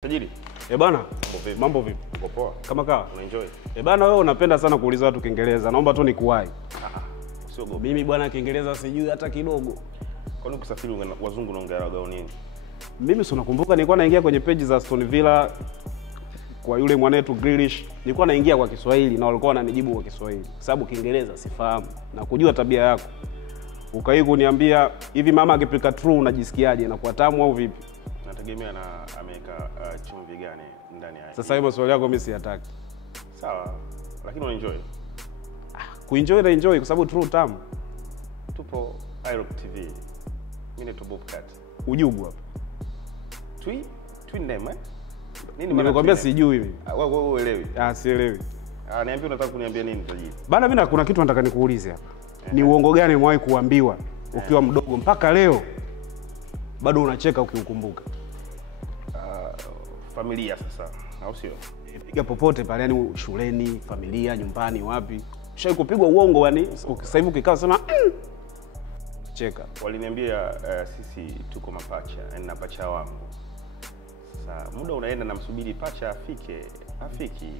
Tajiri. Bana, mambo vipi? Uko poa? Kama kawa? Unaenjoy? Bana wewe unapenda sana kuuliza watu Kiingereza. Naomba tu nikuwahi. Usiogope. Mimi bwana Kiingereza sijui hata kidogo. Kwa nini kusafiri wazungu naongea lugha nini? Mimi si unakumbuka nilikuwa naingia kwenye page za Aston Villa kwa yule mwanetu Grealish. Nilikuwa naingia kwa Kiswahili na walikuwa wananijibu kwa Kiswahili. Sababu Kiingereza sifahamu na kujua tabia yako. Ukai kuniambia hivi mama akipika true unajisikiaje? Inakuwa tamu au vipi? Nategemea na ameweka chumvi gani ndani yake. Sasa hiyo maswali yako mimi siyataki. Sawa, lakini unaenjoy. Kuenjoy na enjoy kwa sababu true tamu. Tupo iRock TV. Mimi ni Bobcat. Ujugu hapa. Twin name eh? Nini maana nimekwambia sijui mimi. Wewe uelewi? Sielewi. Niambie unataka kuniambia nini tajiri? Bana mimi kuna kitu nataka nikuulize hapa. Ni uongo gani umewahi kuambiwa ukiwa mdogo mpaka leo bado unacheka ukiukumbuka? Familia sasa, au sio? Piga popote pale, yani shuleni, familia, nyumbani, wapi. Ushawahi kupigwa uongo yani sasa hivi ukikaa sema cheka. Waliniambia sisi tuko mapacha, na pacha wangu. Sasa muda unaenda na msubiri pacha afiki.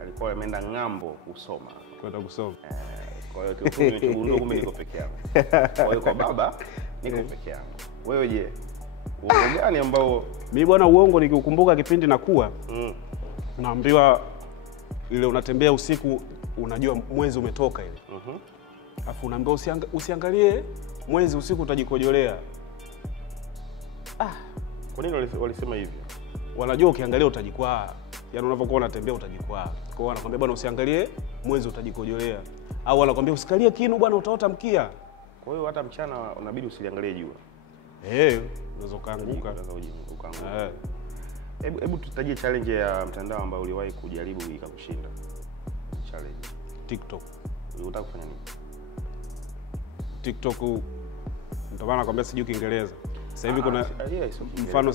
Alikuwa ameenda ng'ambo kusoma. Kwenda kusoma. Kwa hiyo kiufupi kumbe niko peke yangu. Kwa hiyo kwa baba niko peke yangu. Wewe je? Uongo gani ambao mimi bwana uongo nikiukumbuka kipindi nakuwa naambiwa ile unatembea usiku unajua mwezi umetoka ile. Alafu unaambiwa usiangalie mwezi usiku utajikojolea. Kwa nini walisema hivyo? Wanajua ukiangalia utajikwaa. Yaani unapokuwa unatembea utajikwaa. Kwa hiyo wanakuambia bwana usiangalie mwezi utajikojolea. Au wanakuambia usikalie kinu bwana utaota mkia. Kwa hiyo hata mchana unabidi usiliangalie jua. Unaweza kuanguka. Ukaanguka. Hebu tutajie challenge ya mtandao ambao uliwahi kujaribu ikakushinda. Challenge. TikTok. Unataka kufanya nini? TikTok ndio maana nakwambia sijui Kiingereza. Sasa hivi kuna mfano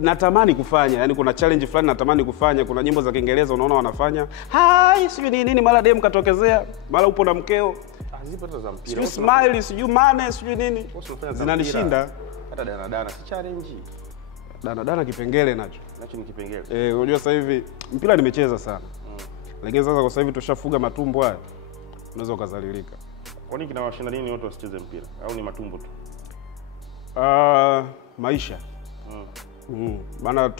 natamani kufanya, yani kuna challenge fulani natamani kufanya, kuna nyimbo za Kiingereza unaona wanafanya. Hai, sijui nini mara dem katokezea, mara upo na mkeo. Zipo hata za mpira. Sijui smile, sijui mane, sijui nini. Zinanishinda. Hata dana si challenge. Dana kipengele nacho. Nacho ni kipengele. Unajua sasa hivi mpira nimecheza sana. Lakini sasa kwa sasa hivi tushafuga matumbo haya. Unaweza ukazalilika. Kwa nini kinawashinda nini watu wasicheze mpira? Au ni matumbo tu? Maisha. Bana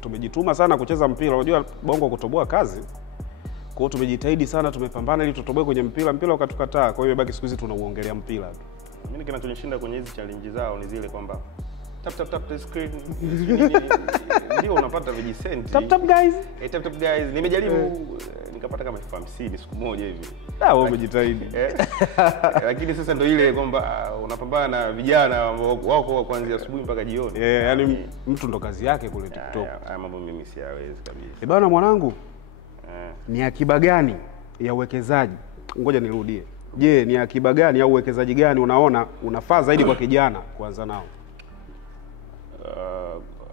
tumejituma sana kucheza mpira. Unajua bongo kutoboa kazi. Kwa hiyo tumejitahidi sana, tumepambana ili tutoboe kwenye mpira ukatukataa. Kwa hiyo baki siku hizi tunauongelea mpira tu. Mimi kinachonishinda kwenye hizi challenge zao ni zile kwamba tap the screen. Ndio unapata vijisenti. Tap guys. Tap guys. Nimejaribu nikapata kama 50 siku moja hivi. Wewe umejitahidi. Lakini sasa ndio ile kwamba unapambana na vijana wako kuanzia asubuhi mpaka jioni. Yani mtu ndo kazi yake kule TikTok. Mambo mimi siyawezi kabisa. Bwana mwanangu. Ni akiba gani ya uwekezaji? Ngoja nirudie. Je, ni akiba gani au uwekezaji gani unaona unafaa zaidi kwa kijana kuanza nao?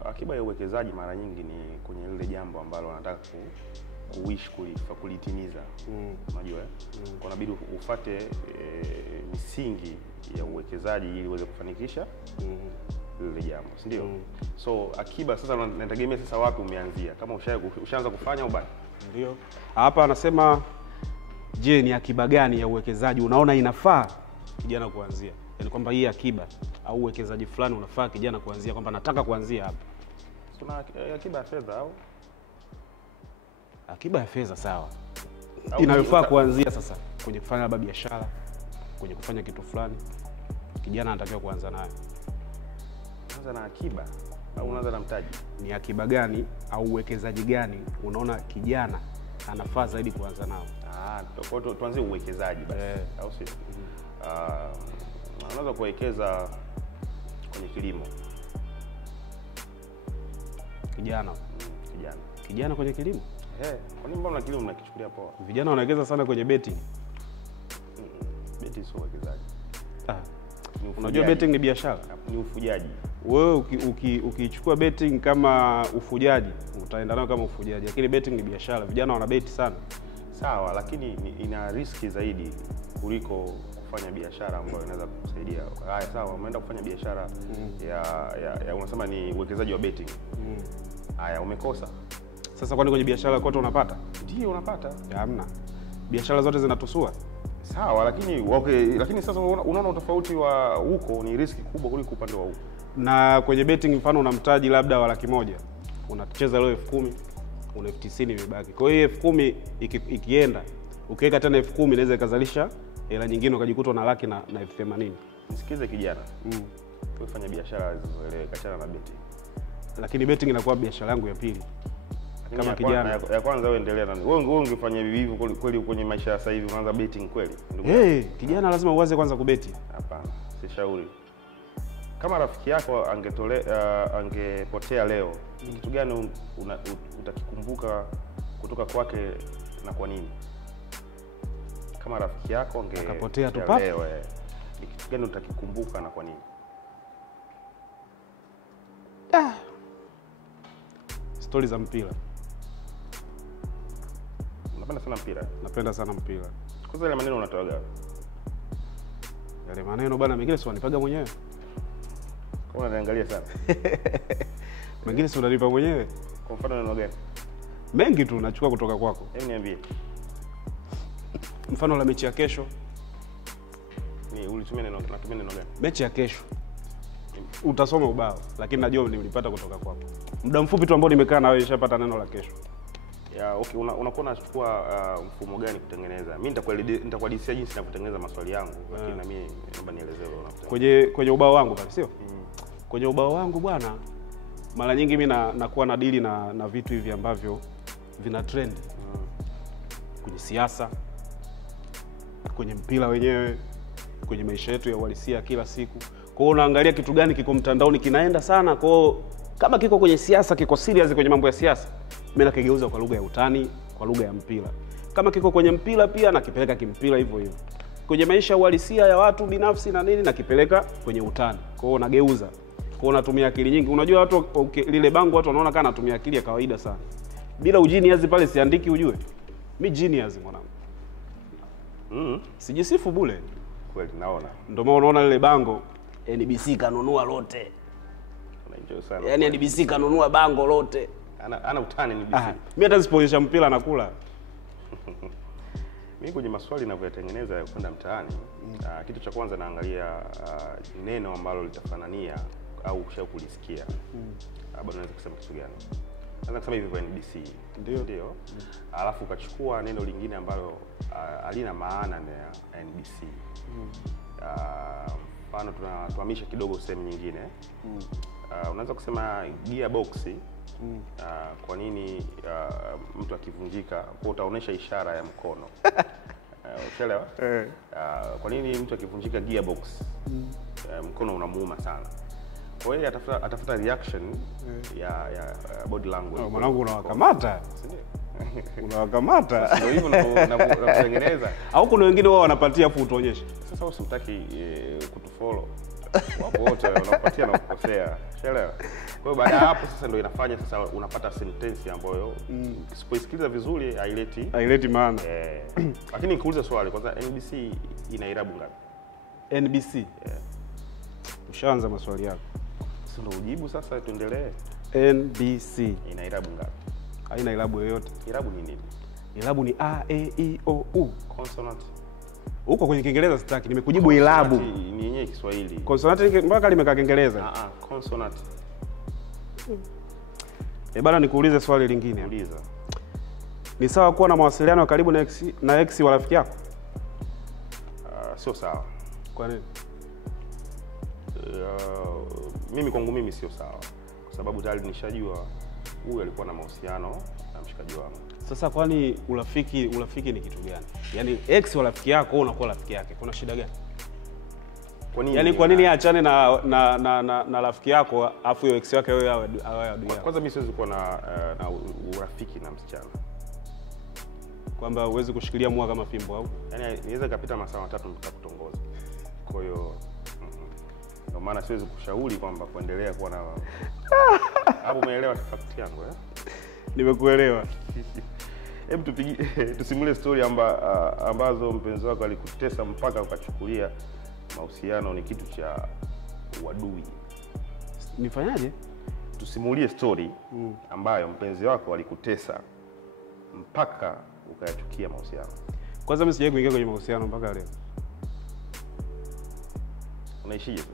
Akiba ya uwekezaji mara nyingi ni kwenye lile jambo ambalo wanataka kuishi kulitimiza. Unajua kwa inabidi ufuate misingi ya uwekezaji ili uweze kufanikisha lile jambo, si ndio? So akiba sasa nategemea sasa wapi umeanzia. Kama ushaanza kufanya au bado? Ndio. Hapa anasema je, ni akiba gani ya uwekezaji unaona inafaa kijana kuanzia? Yaani kwamba hii akiba au uwekezaji fulani unafaa kijana kuanzia kwamba nataka kuanzia hapa. Tuna akiba ya fedha au akiba ya fedha sawa. Inayofaa kuanzia sasa kwenye kufanya labda biashara, kwenye kufanya kitu fulani. Kijana anatakiwa kuanza nayo. Anza na akiba au unaanza na mtaji? Ni akiba gani au uwekezaji gani unaona kijana anafaa zaidi kuanza nao? Tuanze uwekezaji basi. Au sio? Unaweza kuwekeza kwenye kilimo. Kijana kwenye kilimo? Kwa nini mbona kilimo mnakichukulia poa? Vijana wanawekeza sana kwenye betting. Betting sio uwekezaji. Unajua betting ni biashara? Ni ufujaji. Wewe ukichukua betting kama ufujaji, utaenda nayo kama ufujaji. Lakini betting ni biashara. Vijana wanabeti sana. Sawa, lakini ina riski zaidi kuliko kufanya biashara ambayo inaweza kukusaidia. Haya sawa, umeenda kufanya biashara ya unasema ni uwekezaji wa betting. Haya, umekosa. Sasa kwani kwenye biashara kote unapata? Ndio unapata. Hamna. Biashara zote zinatusua. Sawa, lakini okay, lakini sasa unaona utofauti wa huko ni riski kubwa kuliko upande wa huko. Na kwenye betting mfano una mtaji labda wa 100,000. Unacheza leo 10,000, una 90,000 imebaki. Kwa hiyo 10,000 ikienda, ukiweka tena 10,000 inaweza ikazalisha hela nyingine ukajikuta na laki na 80,000. Nisikize kijana. Kufanya biashara zilizoeleweka, achana na betting. Lakini betting inakuwa biashara yangu ya pili. Kama kijana ya kwanza wewe endelea na wewe ungefanya hivi kweli kwenye maisha sasa hivi unaanza betting kweli? Kijana lazima uanze kwanza kubeti. Hapana, sishauri. Kama rafiki yako angepotea leo, kitu gani utakikumbuka kutoka kwake na kwa nini? Kama rafiki yako akapotea tu papo leo, kitu gani utakikumbuka na kwa nini? Stori za mpira. Unapenda sana mpira? Napenda sana mpira. Kwanza ile maneno unatoa gapi? Yale maneno bwana mengine si wanipaga mwenyewe. Kama unaangalia sana. Mengine si unanipa mwenyewe. Kwa mfano neno gani? Mengi tu nachukua kutoka kwako. Hebu niambie. Mfano la mechi ya kesho. Ulitumia neno gani? Mechi ya kesho. Utasoma ubao, lakini najua nilipata kutoka kwako. Muda mfupi tu ambao nimekaa na wewe nishapata neno la kesho. Ya, okay, unakuwa unachukua mfumo gani kutengeneza? Mimi nitakuhadithia jinsi ninavyotengeneza maswali yangu, lakini na mimi naomba nielezee wewe unafuta. Kwenye ubao wangu pale, sio? Kwenye ubao wangu bwana, mara nyingi mimi nakuwa na dili na vitu hivi ambavyo vina trend. Kwenye siasa, kwenye mpira wenyewe, kwenye maisha yetu ya uhalisia kila siku. Kwa hiyo unaangalia kitu gani kiko mtandaoni kinaenda sana. Kwa hiyo kama kiko kwenye siasa, kiko serious kwenye mambo ya siasa, mimi nakigeuza kwa lugha ya utani, kwa lugha ya mpira. Kama kiko kwenye mpira pia nakipeleka kimpira hivyo hivyo. Kwenye maisha uhalisia ya watu binafsi na nini nakipeleka kwenye utani. Kwa hiyo nageuza. Kwa hiyo natumia akili nyingi. Unajua watu lile bango watu wanaona kana natumia akili ya kawaida sana. Bila ujiniazi pale siandiki ujue. Mimi genius mwanangu. Sijisifu bure. Kweli naona. Ndio maana unaona lile bango NBC kanunua lote. Unaenjoy sana. Yaani NBC kanunua bango lote. Ana utani NBC. Mimi hata sipoonyesha mpira nakula. Mimi kwenye maswali ninavyotengeneza ya kwenda mtaani, kitu cha kwanza naangalia neno ambalo litafanania au ushakulisikia. Bado naweza kusema kitu gani? Naweza kusema hivi kwa NBC. Ndio. Alafu ukachukua neno lingine ambalo halina maana na NBC. Mfano tunatuhamisha kidogo sehemu nyingine. Unaweza kusema gearbox. Kwa nini mtu akivunjika kwa utaonesha ishara ya mkono? Unaelewa? Kwa nini mtu akivunjika gearbox mkono unamuuma sana? Kwa hiyo atafuta reaction ya body language. Mwanangu unawakamata. Unawakamata. Ndio hivyo unatengeneza. Au kuna wengine wao wanapatia futu onyesha. Sasa wewe usitaki kutufollow. Wapo wote wanapatia na kukosea. Unaelewa? Kwa hiyo baada ya hapo sasa ndio inafanya sasa unapata sentence ambayo usipoisikiliza vizuri haileti maana. Lakini nikuulize swali kwanza, NBC ina irabu ngapi? NBC. Ushaanza maswali yako. Sio ndio ujibu sasa tuendelee. NBC ina irabu ngapi? Haina irabu yoyote. Irabu ni nini? Irabu ni A E I O U. Consonant. Huko kwenye Kiingereza sitaki, nimekujibu irabu. Ni yenyewe Kiswahili. Consonant mpaka limekaa Kiingereza. Consonant. Bana nikuulize swali lingine. Uliza. Ni sawa kuwa na mawasiliano ya karibu na ex wa rafiki yako? Sio sawa. Kwa nini? Mimi kwangu mimi sio sawa. Kwa sababu tayari nishajua huyu alikuwa na mahusiano na mshikaji wangu. Sasa kwani urafiki ni kitu gani? Yaani ex wa rafiki yako au unakuwa rafiki yake? Kuna shida gani? Kwa nini? Yaani kwa nini aachane na rafiki yako afu hiyo ex wake wewe awe adui yako? Kwanza mimi siwezi kuwa na urafiki na msichana. Kwamba uweze kushikilia mua kama fimbo au? Yaani niweza kapita masaa 3 nikakutongoza. Kwa hiyo ndio maana siwezi kushauri kwamba kuendelea kuwa na hapo. Umeelewa tofauti yangu Nimekuelewa. Hebu tusimulie story ambazo mpenzi wako alikutesa mpaka ukachukulia mahusiano ni kitu cha uadui. Nifanyaje? tusimulie story ambayo mpenzi wako alikutesa mpaka ukayachukia mahusiano. Kwanza mimi sijawahi kuingia kwenye mahusiano mpaka leo. Unaishije sasa?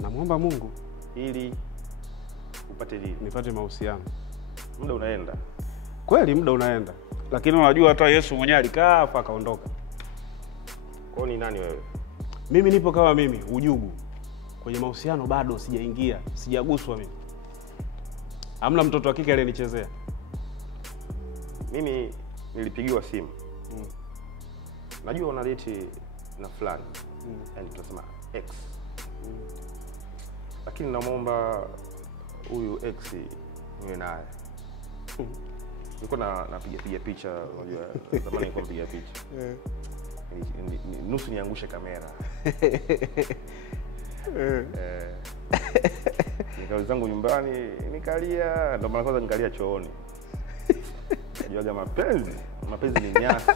Namuomba Mungu ili upate nini? Nipate mahusiano. Muda unaenda. Kweli muda unaenda. Lakini unajua hata Yesu mwenyewe alikaa afa akaondoka. Kwa ni nani wewe? Mimi nipo kama mimi, ujugu. Kwenye mahusiano bado sijaingia, sijaguswa mimi. Hamna mtoto wa kike aliyenichezea. Mimi nilipigiwa simu. Najua una date na fulani. Yaani tunasema X. Lakini namuomba huyu X niwe naye. Nilikuwa napiga picha, unajua zamani nilikuwa napiga picha. Nusu niangushe kamera. Nikawa zangu nyumbani, nikalia, ndo mara kwanza nikalia chooni. Najua mapenzi ni nyasi,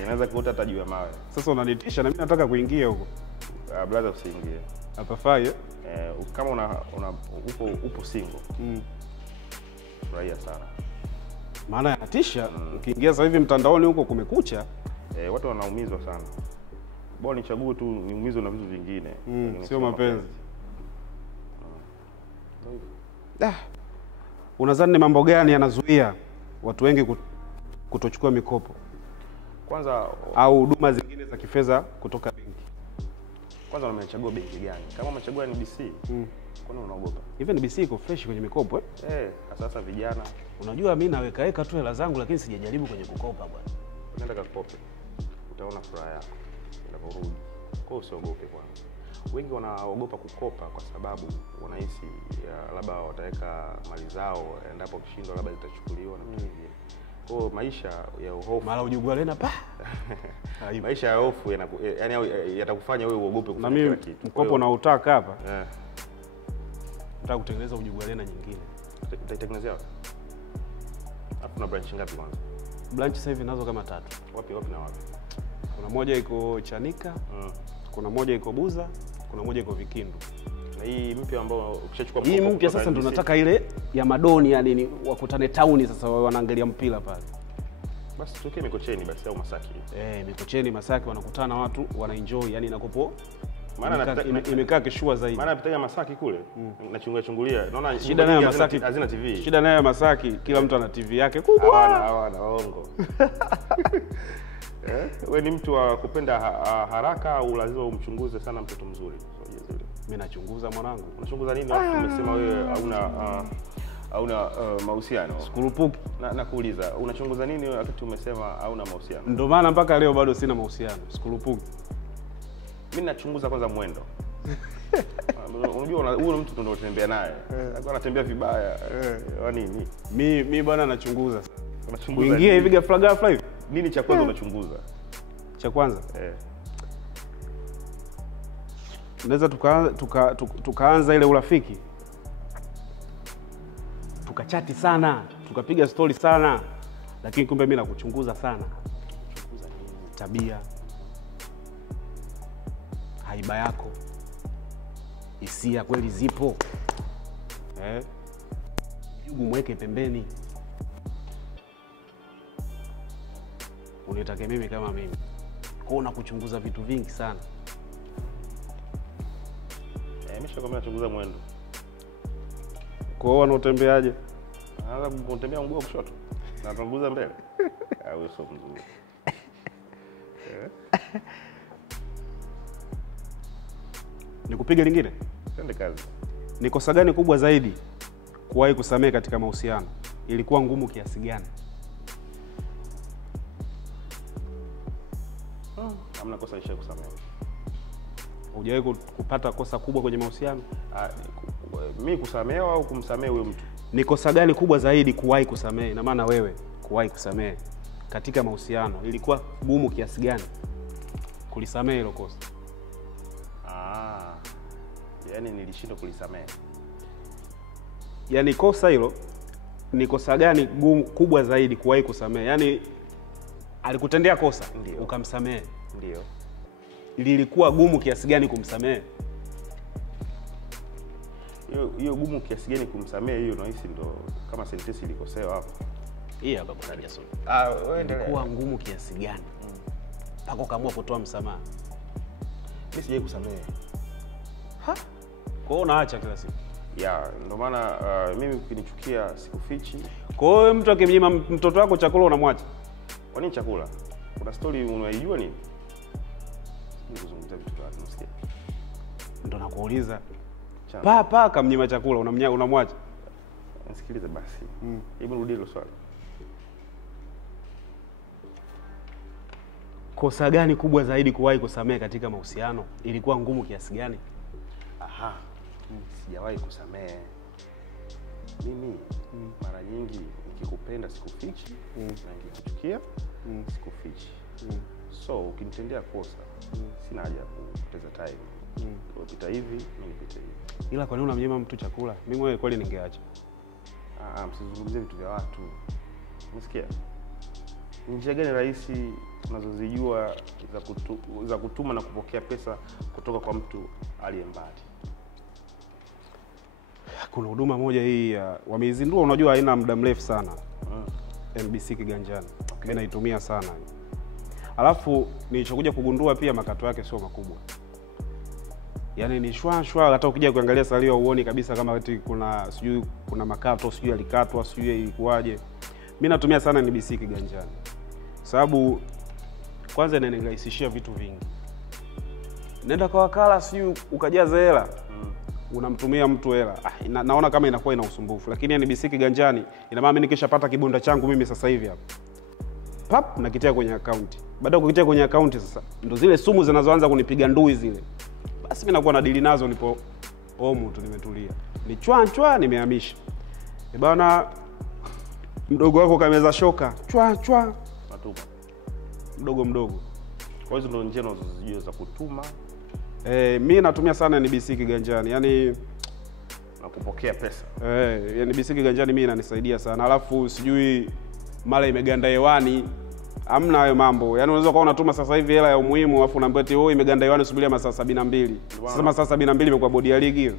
yanaweza kuota hata juu ya mawe. Sasa unanitisha na mimi nataka kuingia huko. Brother usiingie. Hapafai kama upo single. Furahia sana. Maana yanatisha, ukiingia sasa hivi mtandaoni huko kumekucha. Watu wanaumizwa sana. Bora nichague tu niumizwe na vitu vingine. Sio mapenzi. Unadhani ni mambo gani yanazuia watu wengi kutochukua mikopo? Kwanza au huduma zingine za kifedha kutoka benki? Kwanza unachagua benki gani? Kama unachagua NBC, kwani unaogopa? Hivi NBC iko fresh kwenye mikopo sasa vijana. Unajua mimi naweka tu hela zangu lakini sijajaribu kwenye kukopa bwana. Unaenda kakope. Utaona furaha yako unaporudi. Kwa hiyo usiogope bwana. Wengi wanaogopa kukopa kwa sababu wanahisi labda wataweka mali zao endapo kishindwa labda zitachukuliwa na vitu vingine. Kwa hiyo maisha ya hofu. Mara ujugwa lena Maisha ya hofu yani yatakufanya wewe uogope kufanya kila kitu. Mkopo na utaka hapa. Nataka kutengeneza ujugwa lena nyingine. Utaitengenezea wapi? Hapo na branch ngapi kwanza? Branch sasa hivi nazo kama 3. Wapi na wapi? Kuna moja iko Chanika, kuna moja iko Buza, kuna moja iko Vikindu. Na hii mpya ambayo ukishachukua hii mpya sasa ndo nataka ile ya Madoni, yani wakutane town sasa wanaangalia mpira pale. Basi tuke Mikocheni basi au Masaki. Mikocheni, Masaki wanakutana watu wanaenjoy, yani inakopo. Maana imekaa kishua zaidi. Maana napitaga Masaki kule. Nachungulia. Naona shida nayo Masaki hazina TV. Shida nayo Masaki kila mtu ana TV yake kubwa. Hawana waongo. Wewe ni mtu wa kupenda haraka au lazima umchunguze sana mtoto mzuri? Mimi nachunguza mwanangu. Unachunguza nini? Umesema wewe hauna mahusiano. Sikurupuki. Nakuuliza, unachunguza nini wakati umesema hauna mahusiano? Ndio maana mpaka leo bado sina mahusiano. Sikurupuki. Mimi nachunguza kwanza mwendo. Unajua huyo mtu tunatembea naye. Alikuwa anatembea vibaya. Wa nini? Mimi bwana nachunguza. Kuingia hivi ghafla hivi. Nini cha kwanza unachunguza? Cha kwanza? Tunaweza tukaanza ile urafiki. Tukachati sana, tukapiga story sana. Lakini kumbe mimi nakuchunguza sana. Chunguza nini? Tabia. Haiba yako. Hisia kweli zipo. Jugu mweke pembeni. Unitake mimi kama mimi. Kwa unakuchunguza vitu vingi sana. Nimeshakwambia nachunguza mwendo. Kwa hiyo unatembeaje? Anaanza kutembea mguu kushoto. Na tunguza mbele. Au sio mzuri. Nikupiga lingine? Twende kazi. Ni kosa gani kubwa zaidi kuwahi kusamehe katika mahusiano? Ilikuwa ngumu kiasi gani? Hamna kosa nisha kusamehe. Hujawahi kupata kosa kubwa kwenye mahusiano? Mimi kusamehewa au kumsamehe huyo mtu? Ni kosa gani kubwa zaidi kuwahi kusamehe? Na maana wewe kuwahi kusamehe katika mahusiano ilikuwa gumu kiasi gani kulisamehe hilo kosa? Yaani nilishindwa kulisamehe. Yaani kosa hilo ni kosa gani kubwa zaidi kuwahi kusamehe? Yaani alikutendea kosa, ukamsamehe. Ndio. Lilikuwa gumu kiasi gani kumsamehe? hiyo gumu kiasi gani kumsamehe, hiyo nahisi ndo kama sentence ilikosewa hapo. Hii hapa bwana Jason. Wewe endelea. Ilikuwa ngumu kiasi gani mpaka ukaamua kutoa msamaha? Mimi sijai kusamehe. Kwa hiyo unaacha kila siku? Ya, ndio maana mimi ukinichukia sikufichi. Kwa hiyo mtu akimnyima mtoto wako chakula unamwacha? Kwa nini chakula? Kuna story unaijua nini? Nizungumzia vitu vya atmosphere. Ndio nakuuliza. Papa kamnyima chakula unamwacha? Nisikilize basi. Hebu rudi hilo swali. Kosa gani kubwa zaidi kuwahi kusamehe katika mahusiano? Ilikuwa ngumu kiasi gani? Sijawahi kusamehe. Mimi mara nyingi nikikupenda sikufichi, na nikikuchukia sikufichi. So ukinitendea kosa, sina haja ya kupoteza time. Upita hivi, mimi nipite hivi. Ila kwa nini unamnyima mtu chakula? Mimi wewe kweli ningeacha. Msizungumzie vitu vya watu. Unasikia? Njia gani rahisi tunazozijua za kutuma na kupokea pesa kutoka kwa mtu aliye mbali? Kuna huduma moja hii wameizindua, unajua haina muda mrefu sana. NBC Kiganjani. Mimi naitumia sana. Alafu nilichokuja kugundua pia makato yake sio makubwa. Yaani ni shwa hata ukija kuangalia salio uone kabisa kama eti kuna makato, sijui alikatwa, sijui ilikuwaje. Mimi natumia sana NBC Kiganjani. Sababu kwanza inanirahisishia vitu vingi. Nenda kwa wakala sijui ukajaza hela. Unamtumia mtu hela. Naona kama inakuwa ina usumbufu, lakini NBC Kiganjani ina maana mimi nikishapata kibunda changu mimi sasa hivi hapa. Pap nakitia kwenye account. Baada ya kukitia kwenye account sasa ndo zile sumu zinazoanza kunipiga ndui zile. Basi mimi nakuwa na deal nazo, nipo home tu nimetulia. Ni chwa nimehamisha. Bwana mdogo wako kameza shoka. Chwa. Natuma. Mdogo. Kwa hizo ndo njia unazozijua za kutuma. Mimi natumia sana NBC Kiganjani. Yaani na kupokea pesa. NBC Kiganjani mimi inanisaidia sana. Alafu sijui mara imeganda hewani. Hamna hayo mambo. Yaani unaweza kuwa unatuma sasa hivi hela ya umuhimu afu unaambia eti imeganda hewani subiria masaa 72. Sasa masaa 72 imekuwa bodi ya ligi hiyo.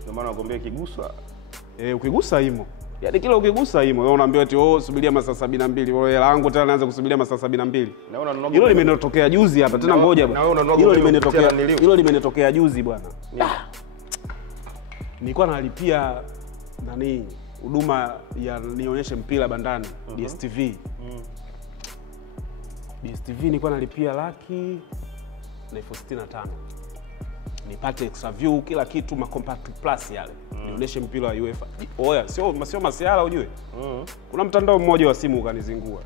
Ndio maana nakwambia kigusa. Ukigusa himo. Yaani kila ukigusa himo wewe unaambiwa eti subiria masaa 72. Wewe hela yangu tena naanza kusubiria masaa 72. Hilo limenitokea juzi hapa. Tena ngoja bwana. Hilo limenitokea juzi bwana. Nilikuwa nalipia huduma ya nionyeshe mpira bandani, DStv. DStv nilikuwa nalipia $165,000. Nipate extra view kila kitu, compact plus yale. Nionyeshe mpira wa UEFA. Oya, sio masiala ujue. Kuna mtandao mmoja wa simu ukanizingua.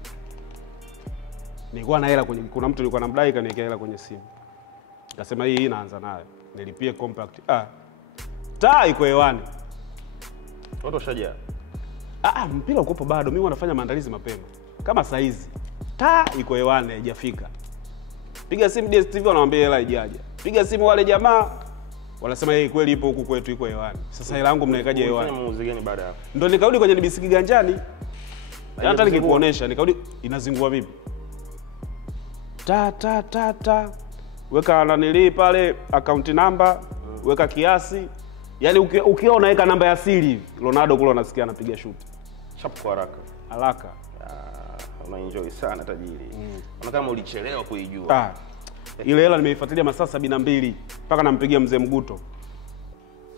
Nilikuwa na hela kuna mtu nilikuwa namdai kaniwekea hela kwenye simu. Nikasema hii inaanza nayo. Nilipie compact. Taa iko hewani. Watu washaja. Mpira uko bado. Mimi wanafanya maandalizi mapema. Kama saa hizi. Taa iko hewani haijafika. Piga simu DStv wanaambia hela haijaja. Piga simu wale jamaa wanasema kweli ipo huku kwetu iko hewani. Sasa hela yangu mnaikaje hewani? Unafanya maamuzi gani baada hapo? Ndio nikarudi kwenye NBC Kiganjani. Hata nikikuonesha nikarudi inazingua vipi? Ta. Weka nanili pale account number, weka kiasi. Yaani ukiwa unaweka namba ya siri hivi, Ronaldo kule unasikia anapiga shoot. Chap kwa haraka. Unaenjoy sana tajiri. Kama ulichelewa kuijua. Ile hela nimeifuatilia masaa 72 mpaka nampigia mzee Mguto.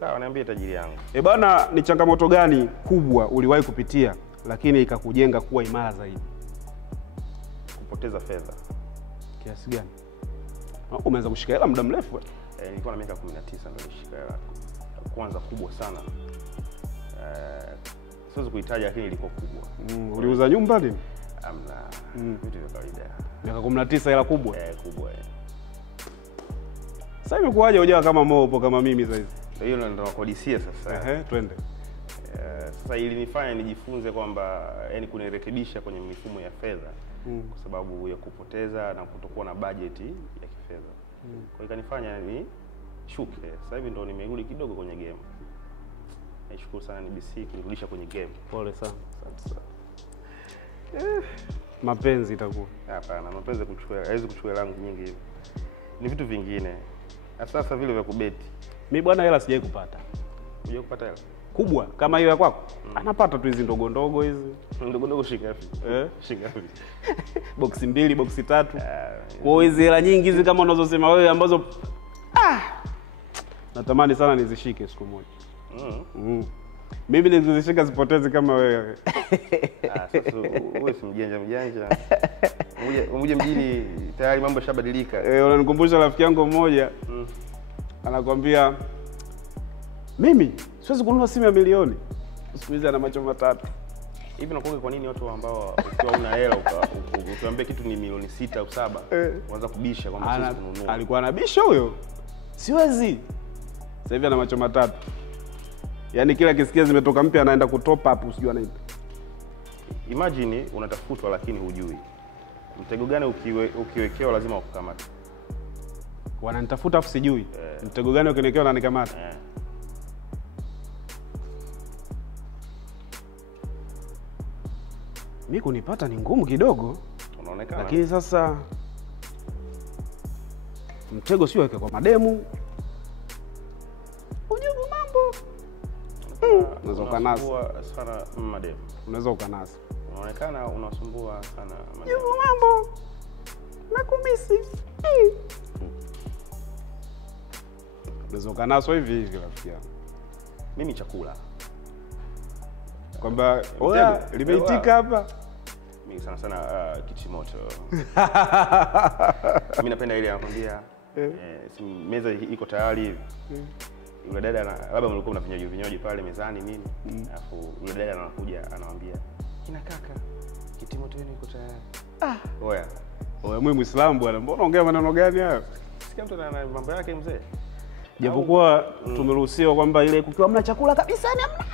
Sawa, niambie tajiri yangu. Bwana, ni changamoto gani kubwa uliwahi kupitia lakini ikakujenga kuwa imara zaidi? Kupoteza fedha. Kiasi gani? Umeanza kushika hela muda mrefu? Nilikuwa na miaka 19 ndio nilishika hela. Kwanza kubwa sana. Siwezi kuitaja lakini ilikuwa kubwa. Uliuza nyumba nini? Amna. Vitu vya kawaida. Miaka 19 hela kubwa? Kubwa. Sasa imekuaje hujawa kama mopo kama mimi sasa hivi? Hiyo ndio nakodisia sasa. Twende. Sasa ilinifanya nijifunze kwamba kunirekebisha kwenye mifumo ya fedha kwa sababu ya kupoteza na kutokuwa na budget ya kifedha. Kwa hiyo ikanifanya ni shuke. Sasa hivi ndo nimerudi kidogo kwenye game. Nashukuru sana NBC kunirudisha kwenye game. Pole sana. Asante sana. Mapenzi itakuwa. Hapana, mapenzi haiwezi kuchukua langu nyingi hivi. Ni vitu vingine. Sasa vile vya kubeti. Mimi bwana hela sijai kupata. Unajua kupata hela kubwa kama hiyo ya kwako? Anapata tu hizi ndogo ndogo hizi. Ndogo ndogo shilingi ngapi? Shilingi ngapi? Boksi 2, boksi 3. Kwa hizi hela nyingi hizi kama unazosema wewe ambazo natamani sana nizishike siku moja. Mimi nizishika zipoteze kama wewe. Sasa wewe si mjanja. Umuje mjini tayari mambo yashabadilika. Unanikumbusha rafiki yangu mmoja. Anakuambia mimi siwezi kununua simu ya milioni. Siku hizi ana macho matatu. Hivi nakuona kwa nini watu ambao ukiwa una hela ukiambia kitu ni milioni 6 au 7 unaanza kubisha kwamba siwezi kununua. Alikuwa anabisha huyo. Siwezi. Sasa hivi ana macho matatu. Yaani kila kisikia zimetoka mpya anaenda kutop up usijua nini. Imagine unatafutwa lakini hujui. Mtego gani ukiwekewa lazima ukukamate? Wananitafuta afu sijui. Mtego gani ukiniwekewa na nikamata? Mimi kunipata ni ngumu kidogo. Unaonekana. Lakini sasa mtego sio weke kwa mademu. Ujubu mambo. Unaweza ukanasa sana mademu. Unaweza ukanasa. Unaonekana unasumbua sana mademu. Ujubu mambo. Nakumisi. Unaweza ukanaswa hivi rafiki yangu. Mimi chakula. Kwamba oya limeitika hapa. Mimi sana kitimoto. Mimi napenda ile anakwambia meza iko tayari hivi. Yule dada labda mlikuwa mna vinywaji pale mezani nini? Alafu yule dada anakuja anamwambia, "Kina kaka, kitimoto wenu iko tayari." Oya mimi Muislamu bwana, mbona ongea maneno gani hayo? Sikia mtu ana mambo yake mzee. Japokuwa tumeruhusiwa kwamba ile kukiwa mna chakula kabisa ni hamna.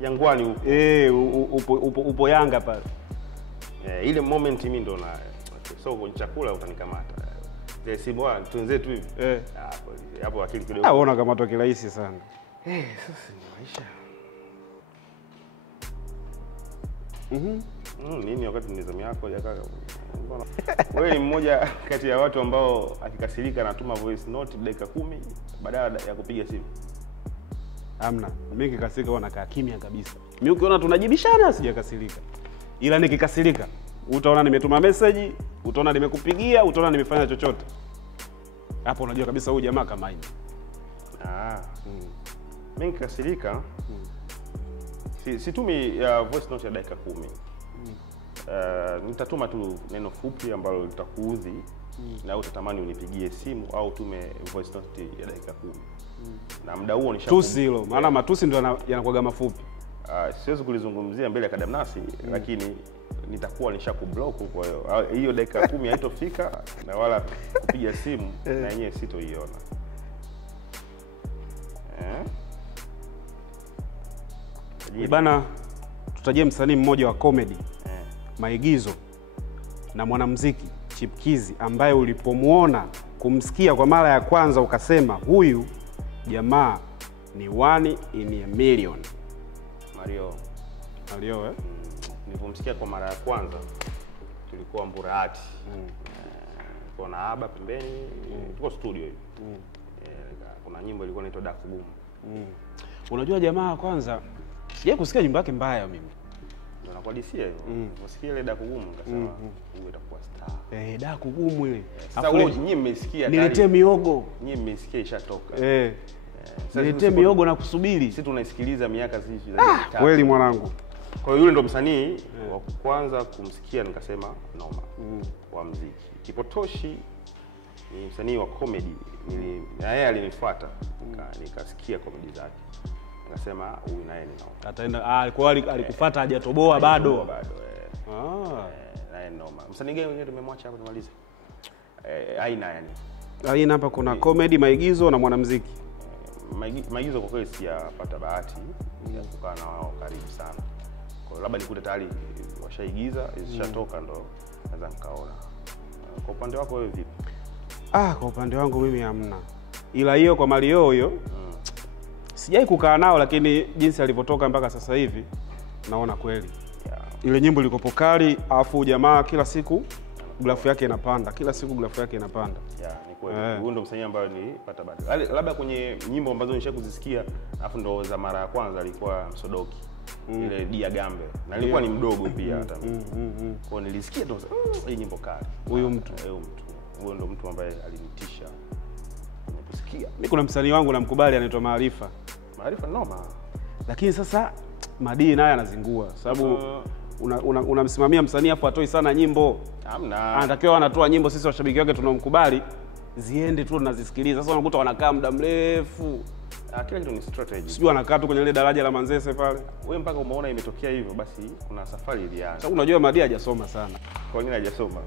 Jangwani huko. Upo Yanga pale. Ile moment mimi ndo na so kwenye chakula utanikamata. Je, si bwana tuenze tu hivi. Hapo akili kidogo. Unaona kama toki rahisi sana. Sasa ni maisha. Nini wakati ni zamu yako ya kaka? Mbona wewe ni mmoja kati ya watu ambao akikasirika anatuma voice note dakika 10 badala ya kupiga simu? Hamna. Mimi nikikasirika huwa nakaa kimya kabisa. Mimi ukiona tunajibishana sijakasirika. Ila nikikasirika utaona nimetuma message, utaona nimekupigia, utaona nimefanya chochote. Hapo unajua kabisa huyu jamaa kama hivi. Mimi nikikasirika situmi voice note ya dakika 10. Nitatuma tu neno fupi ambalo litakuudhi na utatamani unipigie simu au tume voice note ya dakika 10. Na muda huo tusi hilo, maana matusi ndio yanakuwa mafupi. Siwezi kulizungumzia mbele ya kadamnasi lakini nitakuwa nishakublock, kwa hiyo dakika 10 haitofika na wala kupiga simu na yenyewe sitoiona. Bana, tutajie msanii mmoja wa comedy, maigizo na mwanamuziki chipkizi ambaye ulipomuona kumsikia kwa mara ya kwanza ukasema huyu jamaa ni 1 in a million. Mario. Nilipomsikia kwa mara ya kwanza tulikuwa Mburahati. Tulikuwa na Aba pembeni, tulikuwa studio hivi. Kuna nyimbo ilikuwa inaitwa Daku Gumu. Unajua jamaa kwanza sije kusikia nyimbo yake mbaya mimi. Ndio nakuhadisia hivyo. Usikie ile Daku Gumu nikasema huyu itakuwa star. Daku Gumu ile. Sasa wewe nyinyi mmesikia tayari. Niletee miogo. Nyinyi mmesikia ishatoka. Niletee miogo na kusubiri. Sisi tunaisikiliza miaka hizi kweli mwanangu. Kwa hiyo yule ndo msanii wa kwanza kumsikia nikasema noma wa muziki. Kipotoshi ni msanii wa comedy. Na yeye alinifuata nikasikia comedy zake. Nikasema huyu naye ni noma. Ataenda alikuwa alikufuata hajatoboa bado. Naye noma. Msanii gani mwingine tumemwacha hapo tumalize? Aina yani. Aina hapa kuna comedy, maigizo na mwanamuziki. Maigizo kwa kweli sijapata bahati ya kukaa na wao karibu sana. Kwa labda nikute tayari washaigiza, zishatoka ndo naweza nikaona. Kwa upande wako wewe vipi? Kwa upande wangu mimi hamna. Ila hiyo kwa Mario hiyo sijai kukaa nao, lakini jinsi alivyotoka mpaka sasa hivi naona kweli. Ile nyimbo ilikopo kali, afu jamaa kila siku grafu yake inapanda. Kila siku grafu yake inapanda. Yeah, ni kweli. Huyo ndo msanii ambaye nilipata baadaye. Labda kwenye nyimbo ambazo nishakuzisikia, afu ndo za mara ya kwanza alikuwa Msodoki. Ile Dia Gambe. Na nilikuwa ni mdogo pia hata mimi. Kwa nilisikia tu hii nyimbo kali. Huyo mtu. Huyo ndo mtu ambaye alinitisha. Niliposikia. Mimi kuna msanii wangu namkubali anaitwa Maarifa. Maarifa noma. Lakini sasa Madii naye anazingua sababu unamsimamia msanii afu atoi sana nyimbo. Hamna. Anatakiwa anatoa nyimbo, sisi washabiki wake tunamkubali ziende tu tunazisikiliza. Sasa unakuta wanakaa muda mrefu. Kila kitu ni strategy. Sijui anakaa tu kwenye ile daraja la Manzese pale. Wewe mpaka umeona imetokea hivyo, basi kuna safari ilianza. Sasa unajua Madii hajasoma sana. Kwa nini hajasoma?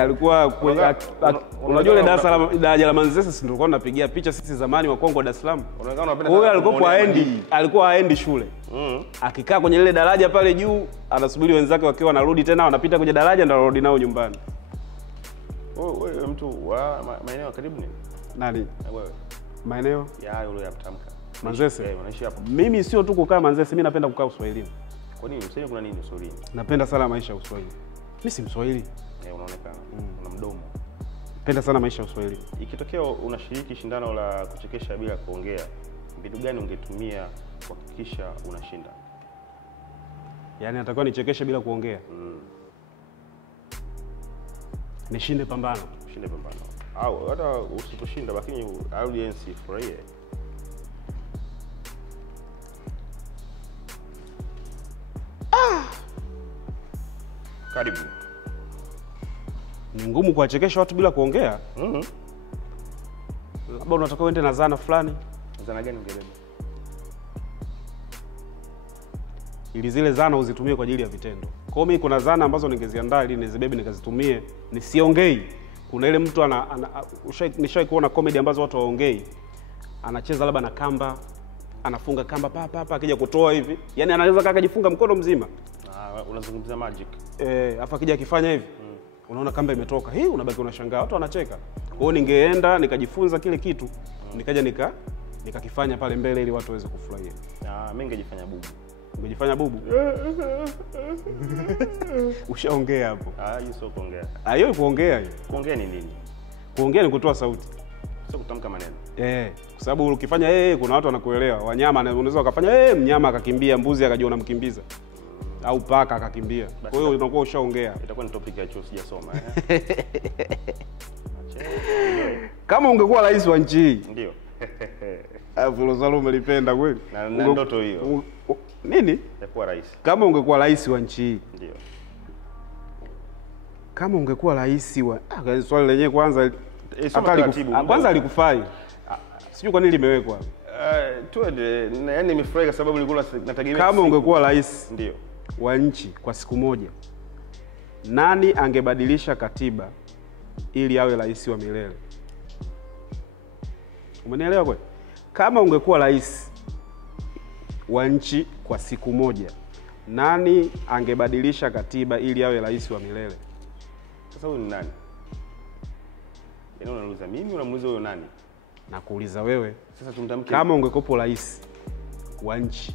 Alikuwa unajua ile daraja la Manzese si tulikuwa tunapigia picha sisi zamani wa Kongo Dar es Salaam. Unaonekana unapenda sana. Alikuwa haendi shule. Akikaa kwenye ile daraja pale juu, anasubiri wenzake wakiwa wanarudi tena, wanapita kwenye daraja ndio wanarudi nao nyumbani. Wewe mtu wa maeneo karibu nini? Nani? Wewe. Maeneo ya yule yatamka. Manzese. Unaishi hapo. Mimi sio tu kukaa Manzese, mimi napenda kukaa Uswahilini. Kwa nini? Msanii kuna nini Uswahilini? Napenda sana maisha ya Uswahili. Mimi si Mswahili. Unaonekana. Una mdomo. Napenda sana maisha ya Uswahili. Ikitokea unashiriki shindano la kuchekesha bila kuongea, mbinu gani ungetumia kuhakikisha unashinda? Yaani natakiwa nichekeshe bila kuongea. Nishinde pambano. Ushinde pambano. Au hata usiposhinda lakini audience ifurahie. Karibu. Ni ngumu kuwachekesha watu bila kuongea. Labda unataka uende na zana fulani. Zana gani ungebeba? Ili zile zana uzitumie kwa ajili ya vitendo. Kwa hiyo mimi kuna zana ambazo ningeziandaa ili nizibebe nikazitumie, nisiongei. Kuna ile mtu nishawahi kuona comedy ambazo watu waongei. Anacheza labda na kamba, anafunga kamba papa akija kutoa hivi. Yaani anaweza akajifunga mkono mzima. Unazungumzia magic. Afa akija akifanya hivi. Unaona kamba imetoka. Unabaki unashangaa. Watu wanacheka. Kwa hiyo ningeenda nikajifunza kile kitu, nikaja nikakifanya pale mbele ili watu waweze kufurahia. Mimi ningejifanya bubu. Ungejifanya bubu? Ushaongea hapo. Hiyo sio kuongea. Hiyo kuongea hiyo. Kuongea ni nini? Kuongea ni kutoa sauti. Sio kutamka maneno. Kwa sababu ukifanya kuna watu wanakuelewa. Wanyama unaweza ukafanya mnyama akakimbia, mbuzi akajua unamkimbiza. Au paka akakimbia. Kwa hiyo unakuwa ushaongea. Itakuwa ni topic ya chuo sijasoma. Kama ungekuwa rais wa nchi hii. Ndio. Filosalo umelipenda kweli? Na ndoto hiyo. Nini? Itakuwa rais. Kama ungekuwa rais wa nchi hii. Ndio. Kama ungekuwa rais wa swali lenyewe kwanza kwanza alikufai. Sijui kwa nini limewekwa. Tuende, yani nimefurahi kwa sababu nilikuwa nategemea. Kama ungekuwa rais ndio wa nchi kwa siku moja, nani angebadilisha katiba ili awe rais wa milele? Umenielewa kweli? Kama ungekuwa rais wa nchi kwa siku moja, nani angebadilisha katiba ili awe rais wa milele? Sasa huyu ni nani? Yaani unauliza mimi, unamuuliza huyo nani? Nakuuliza wewe. Sasa tumtamke. Kama ungekuwa rais wa nchi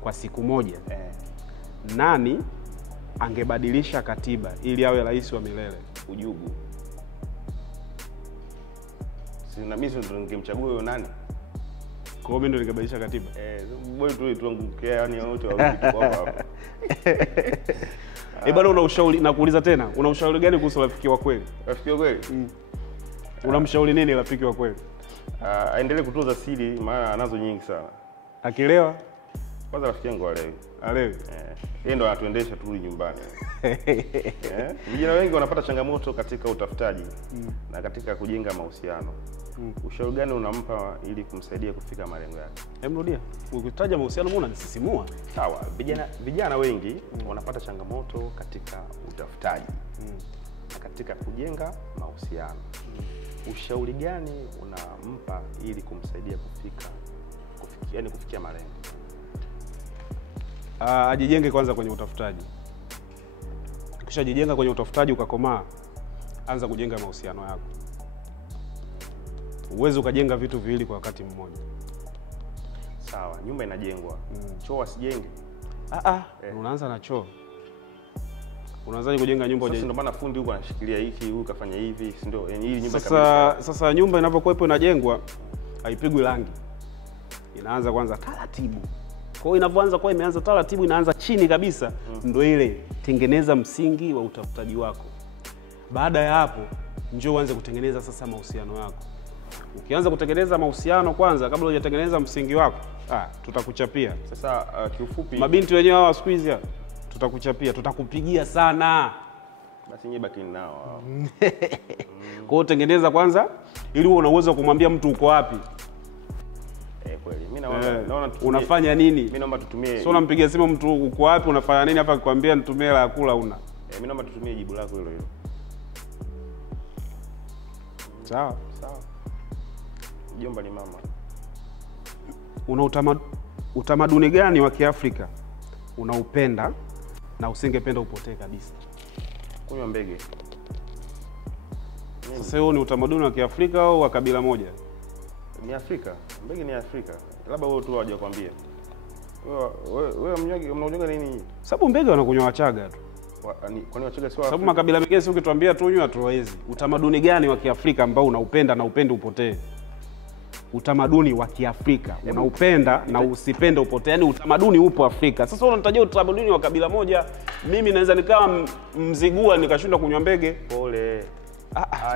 kwa siku moja, nani angebadilisha katiba ili awe rais wa milele? Ujugu. Na mimi ndo ningemchagua huyo nani? Kwa hiyo mimi ndo ningebadilisha katiba. Bora tu tuangukia yani wote wawili kwa hapa. Bado una ushauri, nakuuliza tena, una ushauri gani kuhusu rafiki wa kweli? Rafiki wa kweli? Unamshauri nini rafiki wa kweli? Aendelee kutunza siri maana anazo nyingi sana. Akilewa? Kwanza rafiki yangu alewi. Alewi? Yeye ndo anatuendesha turudi nyumbani. Vijana wengi wanapata changamoto katika utafutaji na katika kujenga mahusiano. Ushauri gani unampa ili kumsaidia kufika malengo yake? Rudia. Ukitaja mahusiano mbona unanisisimua? Sawa. Vijana wengi wanapata changamoto katika utafutaji na katika kujenga mahusiano. Ushauri gani unampa ili kumsaidia kufikia malengo? Ajijenge kwanza kwenye utafutaji. Ukishajijenga kwenye utafutaji ukakomaa, anza kujenga mahusiano yako. Uweze ukajenga vitu viwili kwa wakati mmoja. Sawa, nyumba inajengwa. Choo asijenge. Unaanza na choo. Unaanzaje kujenga nyumba sasa? Ndio maana fundi huko anashikilia hiki, huyu kafanya hivi, si ndio? Yaani hii nyumba sasa nyumba inapokuwa inajengwa haipigwi rangi. Inaanza kwanza taratibu. Kwa hiyo inapoanza kwa imeanza taratibu, inaanza chini kabisa, ndio ile tengeneza msingi wa utafutaji wako. Baada ya hapo njoo uanze kutengeneza sasa mahusiano yako. Ukianza kutengeneza mahusiano kwanza kabla hujatengeneza msingi wako, tutakuchapia. Sasa kiufupi mabinti wenyewe hawa siku hizi tutakuchapia, tutakupigia sana. Basi nyie baki nao. Kwa hiyo tengeneza kwanza ili uwe una uwezo kumwambia mtu uko wapi. Kweli. Mimi naona unafanya nini? Mimi naomba tutumie. Sio unampigia simu mtu uko wapi, unafanya nini hapa akikwambia nitumie hela ya kula una. Mimi naomba tutumie jibu lako hilo hilo. Sawa. Mjomba ni mama. Una utamaduni gani wa Kiafrika unaupenda na usingependa upotee kabisa? Kunywa mbege. Sasa huo ni utamaduni wa Kiafrika au wa kabila moja? Ni Afrika. Mbege ni Afrika. Labda wewe tu waje kwambie. Wewe mnaojenga nini? Sababu mbege wanakunywa Wachaga tu. Kwani Wachaga sio? Sababu makabila mengine si ukituambia tunywe hatuwezi. Utamaduni gani wa Kiafrika ambao unaupenda na upende upotee? Utamaduni wa Kiafrika unaupenda na usipende upotee. Yaani utamaduni upo Afrika. Sasa unanitajia utamaduni wa kabila moja, mimi naweza nikawa Mzigua nikashindwa kunywa mbege. Pole.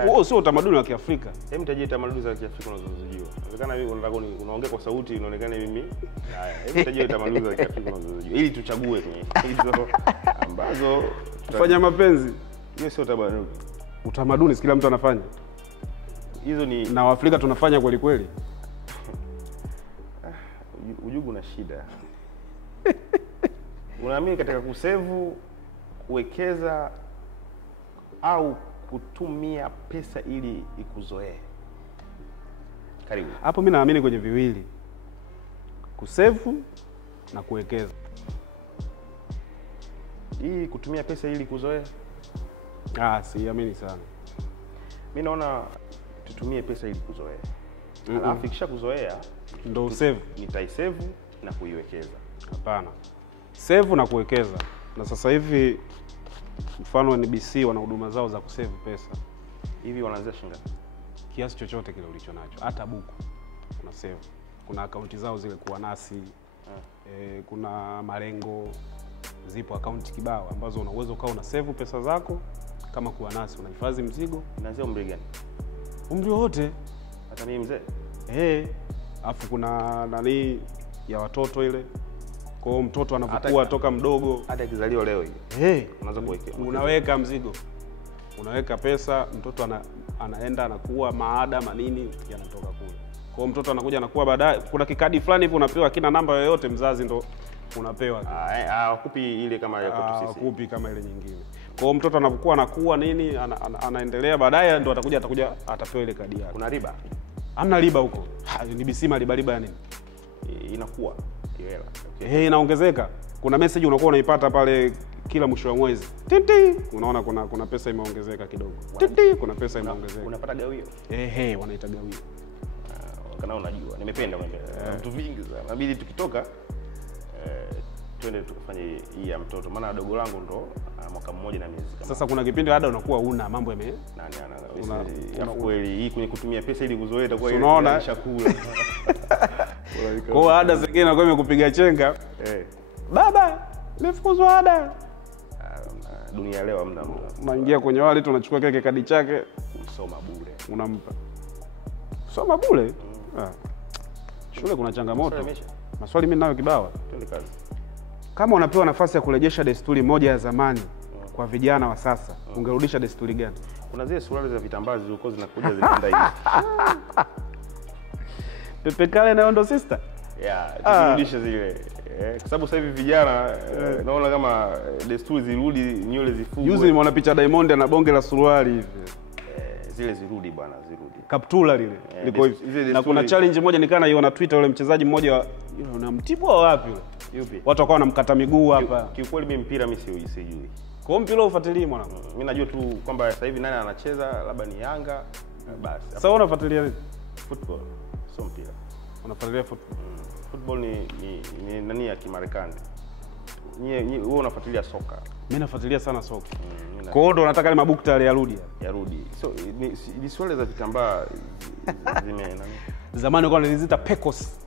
Huo sio utamaduni wa Kiafrika. Hebu tajie tamaduni za Kiafrika unazozijua. Inawezekana mimi unataka unaongea kwa sauti inaonekana mimi. Haya, hebu tajie tamaduni za Kiafrika unazozijua ili tuchague kwenye hizo ambazo kufanya mapenzi. Hiyo sio tamaduni. Utamaduni kila mtu anafanya. Hizo ni na Waafrika tunafanya kweli kweli. Ujugu na shida. Unaamini katika kusevu, kuwekeza au kutumia pesa ili ikuzoee? Karibu. Hapo mimi naamini kwenye viwili. Kusevu na kuwekeza. Hii kutumia pesa ili kuzoea? Siamini sana. Mimi naona tutumie pesa ili kuzoea. Alafu ikisha kuzoea ndio save. Nitaisevu na kuiwekeza. Hapana. Save na kuwekeza. Na sasa hivi mfano NBC wana huduma zao za kusave pesa. Hivi wanaanzia shilingi ngapi? Kiasi chochote kile ulicho nacho. Hata buku kuna save. Kuna akaunti zao zile kuwa nasi. Kuna malengo, zipo akaunti kibao ambazo una uwezo ukao una save pesa zako kama kuwa nasi, unahifadhi mzigo. Inaanzia umri gani? Umri wote. Hata mimi mzee? Alafu kuna nani ya watoto ile. Kwa hiyo mtoto anapokuwa toka mdogo, hata akizaliwa leo hii. Unaanza kuwekea. Unaweka mzigo. Unaweka pesa, mtoto anaenda anakuwa maada manini yanatoka kule. Kwa hiyo mtoto anakuja anakuwa baadaye kuna kikadi fulani hivi unapewa kina namba yoyote mzazi ndo unapewa. Kupi ile kama ya kwetu sisi. Kupi kama ile nyingine. Kwa hiyo mtoto anapokuwa anakuwa nini anaendelea baadaye ndo atakuja atapewa ile kadi yake. Kuna riba? Hamna riba huko. Ni bisima riba ya nini? Inakuwa hela. Inaongezeka. Kuna message unakuwa unaipata pale kila mwisho wa mwezi. Titi, unaona kuna pesa imeongezeka kidogo. Titi, kuna pesa imeongezeka. Unapata gawio? Wanaita gawio. Kana unajua. Nimependa vitu vingi sana. Inabidi tukitoka twende tukafanye hii ya mtoto. Maana dogo langu ndo mwaka mmoja na miezi kama. Sasa kuna kipindi ada unakuwa una mambo nani kweli hii kwenye kutumia pesa ili kuzoea itakuwa ile chakula. Kwa ada zingine inakuwa imekupiga chenga. Baba, nifukuzwa ada. Dunia leo hamna. Unaingia kwenye wale tunachukua kile kadi chake, usoma bure. Unampa. Soma bure? Shule kuna changamoto. Maswali mimi nayo kibao. Twende kazi. Kama unapewa nafasi ya kurejesha desturi moja ya zamani kwa vijana wa sasa, ungerudisha desturi gani? Kuna zile suruali za vitambaa zilizokuwa zinakuja zinaenda hivi. Pepe Kale na Ondo Sister? Turudishe zile. Kwa sababu sasa hivi vijana naona kama desturi zirudi, nywele zifugwe. Juzi nimeona picha Diamond na bonge la suruali hivi. Zile zirudi bwana, zirudi. Kaptula lile. Liko hivi. Na kuna challenge moja nikana iona Twitter yule mchezaji mmoja yule Mtibwa wapi yule? Yupi? Watu wakawa wanamkata miguu hapa. Kiukweli mimi mpira mimi sijui. Kwa mpira ufuatilie mwanangu. Mimi najua tu kwamba sasa hivi nani anacheza, labda ni Yanga, basi. Sasa unafuatilia nini? Football. Sio mpira. Unafuatilia football. Football ni nani ya Kimarekani. Wewe unafuatilia soka. Mimi nafuatilia sana soka. Kwa hiyo ndo nataka ile mabukta yale yarudi. So ni swala za vitambaa zime nani? Zamani kwa niliziita Pecos.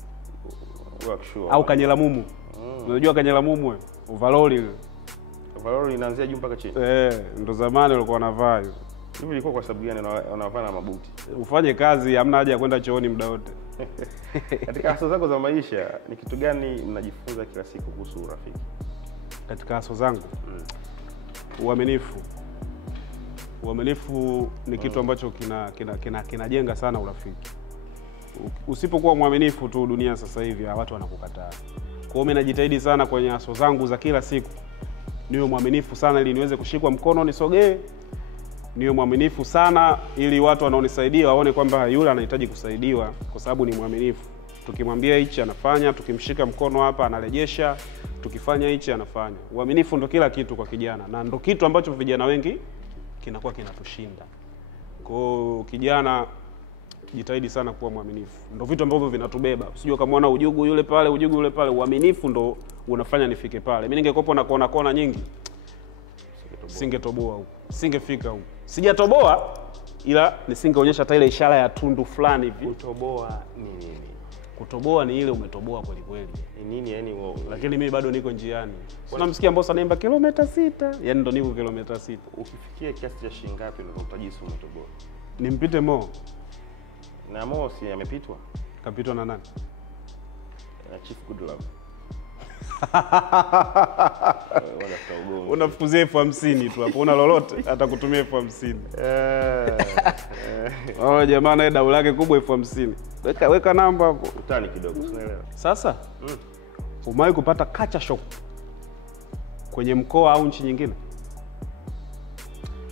Sure. Au Kanyela Mumu. Unajua Kanyela Mumu wewe? Overall. Overall inaanzia juu mpaka chini. Ndo zamani walikuwa wanavaa hiyo. Hivi ilikuwa kwa sababu gani wanavaa na mabuti? Ufanye kazi, hamna haja ya kwenda chooni muda wote. Katika haso zako za maisha, ni kitu gani mnajifunza kila siku kuhusu urafiki? Katika haso zangu? Uaminifu. Uaminifu ni kitu ambacho kinajenga sana urafiki. Usipokuwa mwaminifu tu dunia sasa hivi watu wanakukataa. Kwa hiyo mimi najitahidi sana kwenye haso zangu za kila siku. Niwe mwaminifu sana ili niweze kushikwa mkono nisogee. Niwe mwaminifu sana ili watu wanaonisaidia waone kwamba yule anahitaji kusaidiwa kwa sababu ni mwaminifu. Tukimwambia hichi anafanya, tukimshika mkono hapa anarejesha, tukifanya hichi anafanya. Uaminifu ndo kila kitu kwa kijana na ndo kitu ambacho vijana wengi kinakuwa kinatushinda. Kwa kijana jitahidi sana kuwa mwaminifu. Ndo vitu ambavyo vinatubeba. Usijue kama unaona ujugu yule pale, uaminifu ndo unafanya nifike pale. Mimi ningekopo na kona nyingi. Singetoboa huko. Singefika huko. Sijatoboa ila nisingeonyesha hata ile ishara ya tundu fulani hivi. Kutoboa ni nini? Kutoboa ni ile umetoboa kweli kweli. Ni nini yani lakini mimi bado niko njiani. Unamsikia Mbosso anaimba kilomita 6. Yaani ndo niko kilomita 6. Ukifikia kiasi cha shilingi ngapi ndio utajisi umetoboa? Nimpite Mo. Na Mo si amepitwa? Kapitwa na nani? Na Chief Goodlove. Unafukuzia 50,000 tu hapo, una lolote atakutumia 50,000. Jamaa naye dau lake kubwa 50,000. Weka namba hapo. Utani kidogo, unaelewa. Sasa umewahi kupata culture shock kwenye mkoa au nchi nyingine?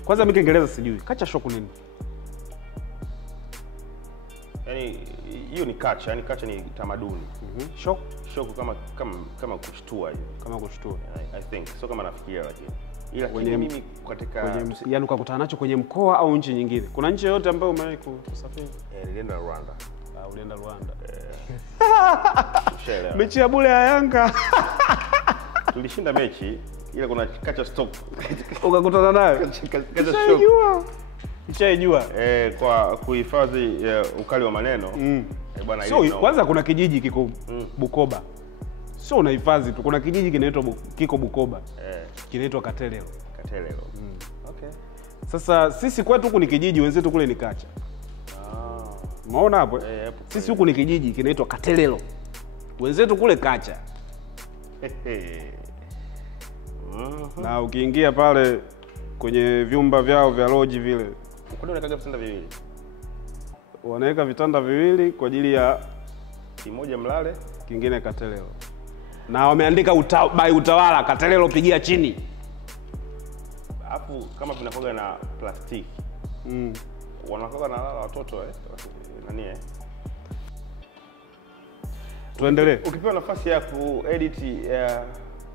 Kwanza mimi Kiingereza sijui. Culture shock nini? Yaani hiyo ni culture, yani culture ni tamaduni. Shock kama kushtua hiyo. Kama kushtua. I think so kama nafikiria lakini mimi katika yani ukakutana nacho kwenye mkoa au nchi nyingine. Kuna nchi yote ambayo umewahi kusafiri? Nilienda Rwanda. Ulienda Rwanda. Mechi ya bure ya Yanga. Tulishinda mechi ile kuna culture shock. Ukakutana nayo? Culture shock. Nishaijua. Kwa kuhifadhi ukali wa maneno. Bwana ile. So kwanza kuna kijiji kiko Bukoba. Sio unahifadhi tu. Kuna kijiji kiko Bukoba. Kinaitwa Katelelo. Okay. Sasa sisi kwetu huku ni kijiji, wenzetu kule ni kacha. Umeona hapo? Sisi huku ni kijiji kinaitwa Katelelo. Wenzetu kule kacha. Na ukiingia pale kwenye vyumba vyao vya lodge vile, uko unaweka vitanda viwili. Wanaweka vitanda viwili kwa ajili ya kimoja mlale, kingine Katelelo. Na wameandika utawala Katelelo pigia chini. Hapo kama vinakoga na plastiki. Wanakoga na lala watoto nani Tuendelee. Ukipewa nafasi ya kuedit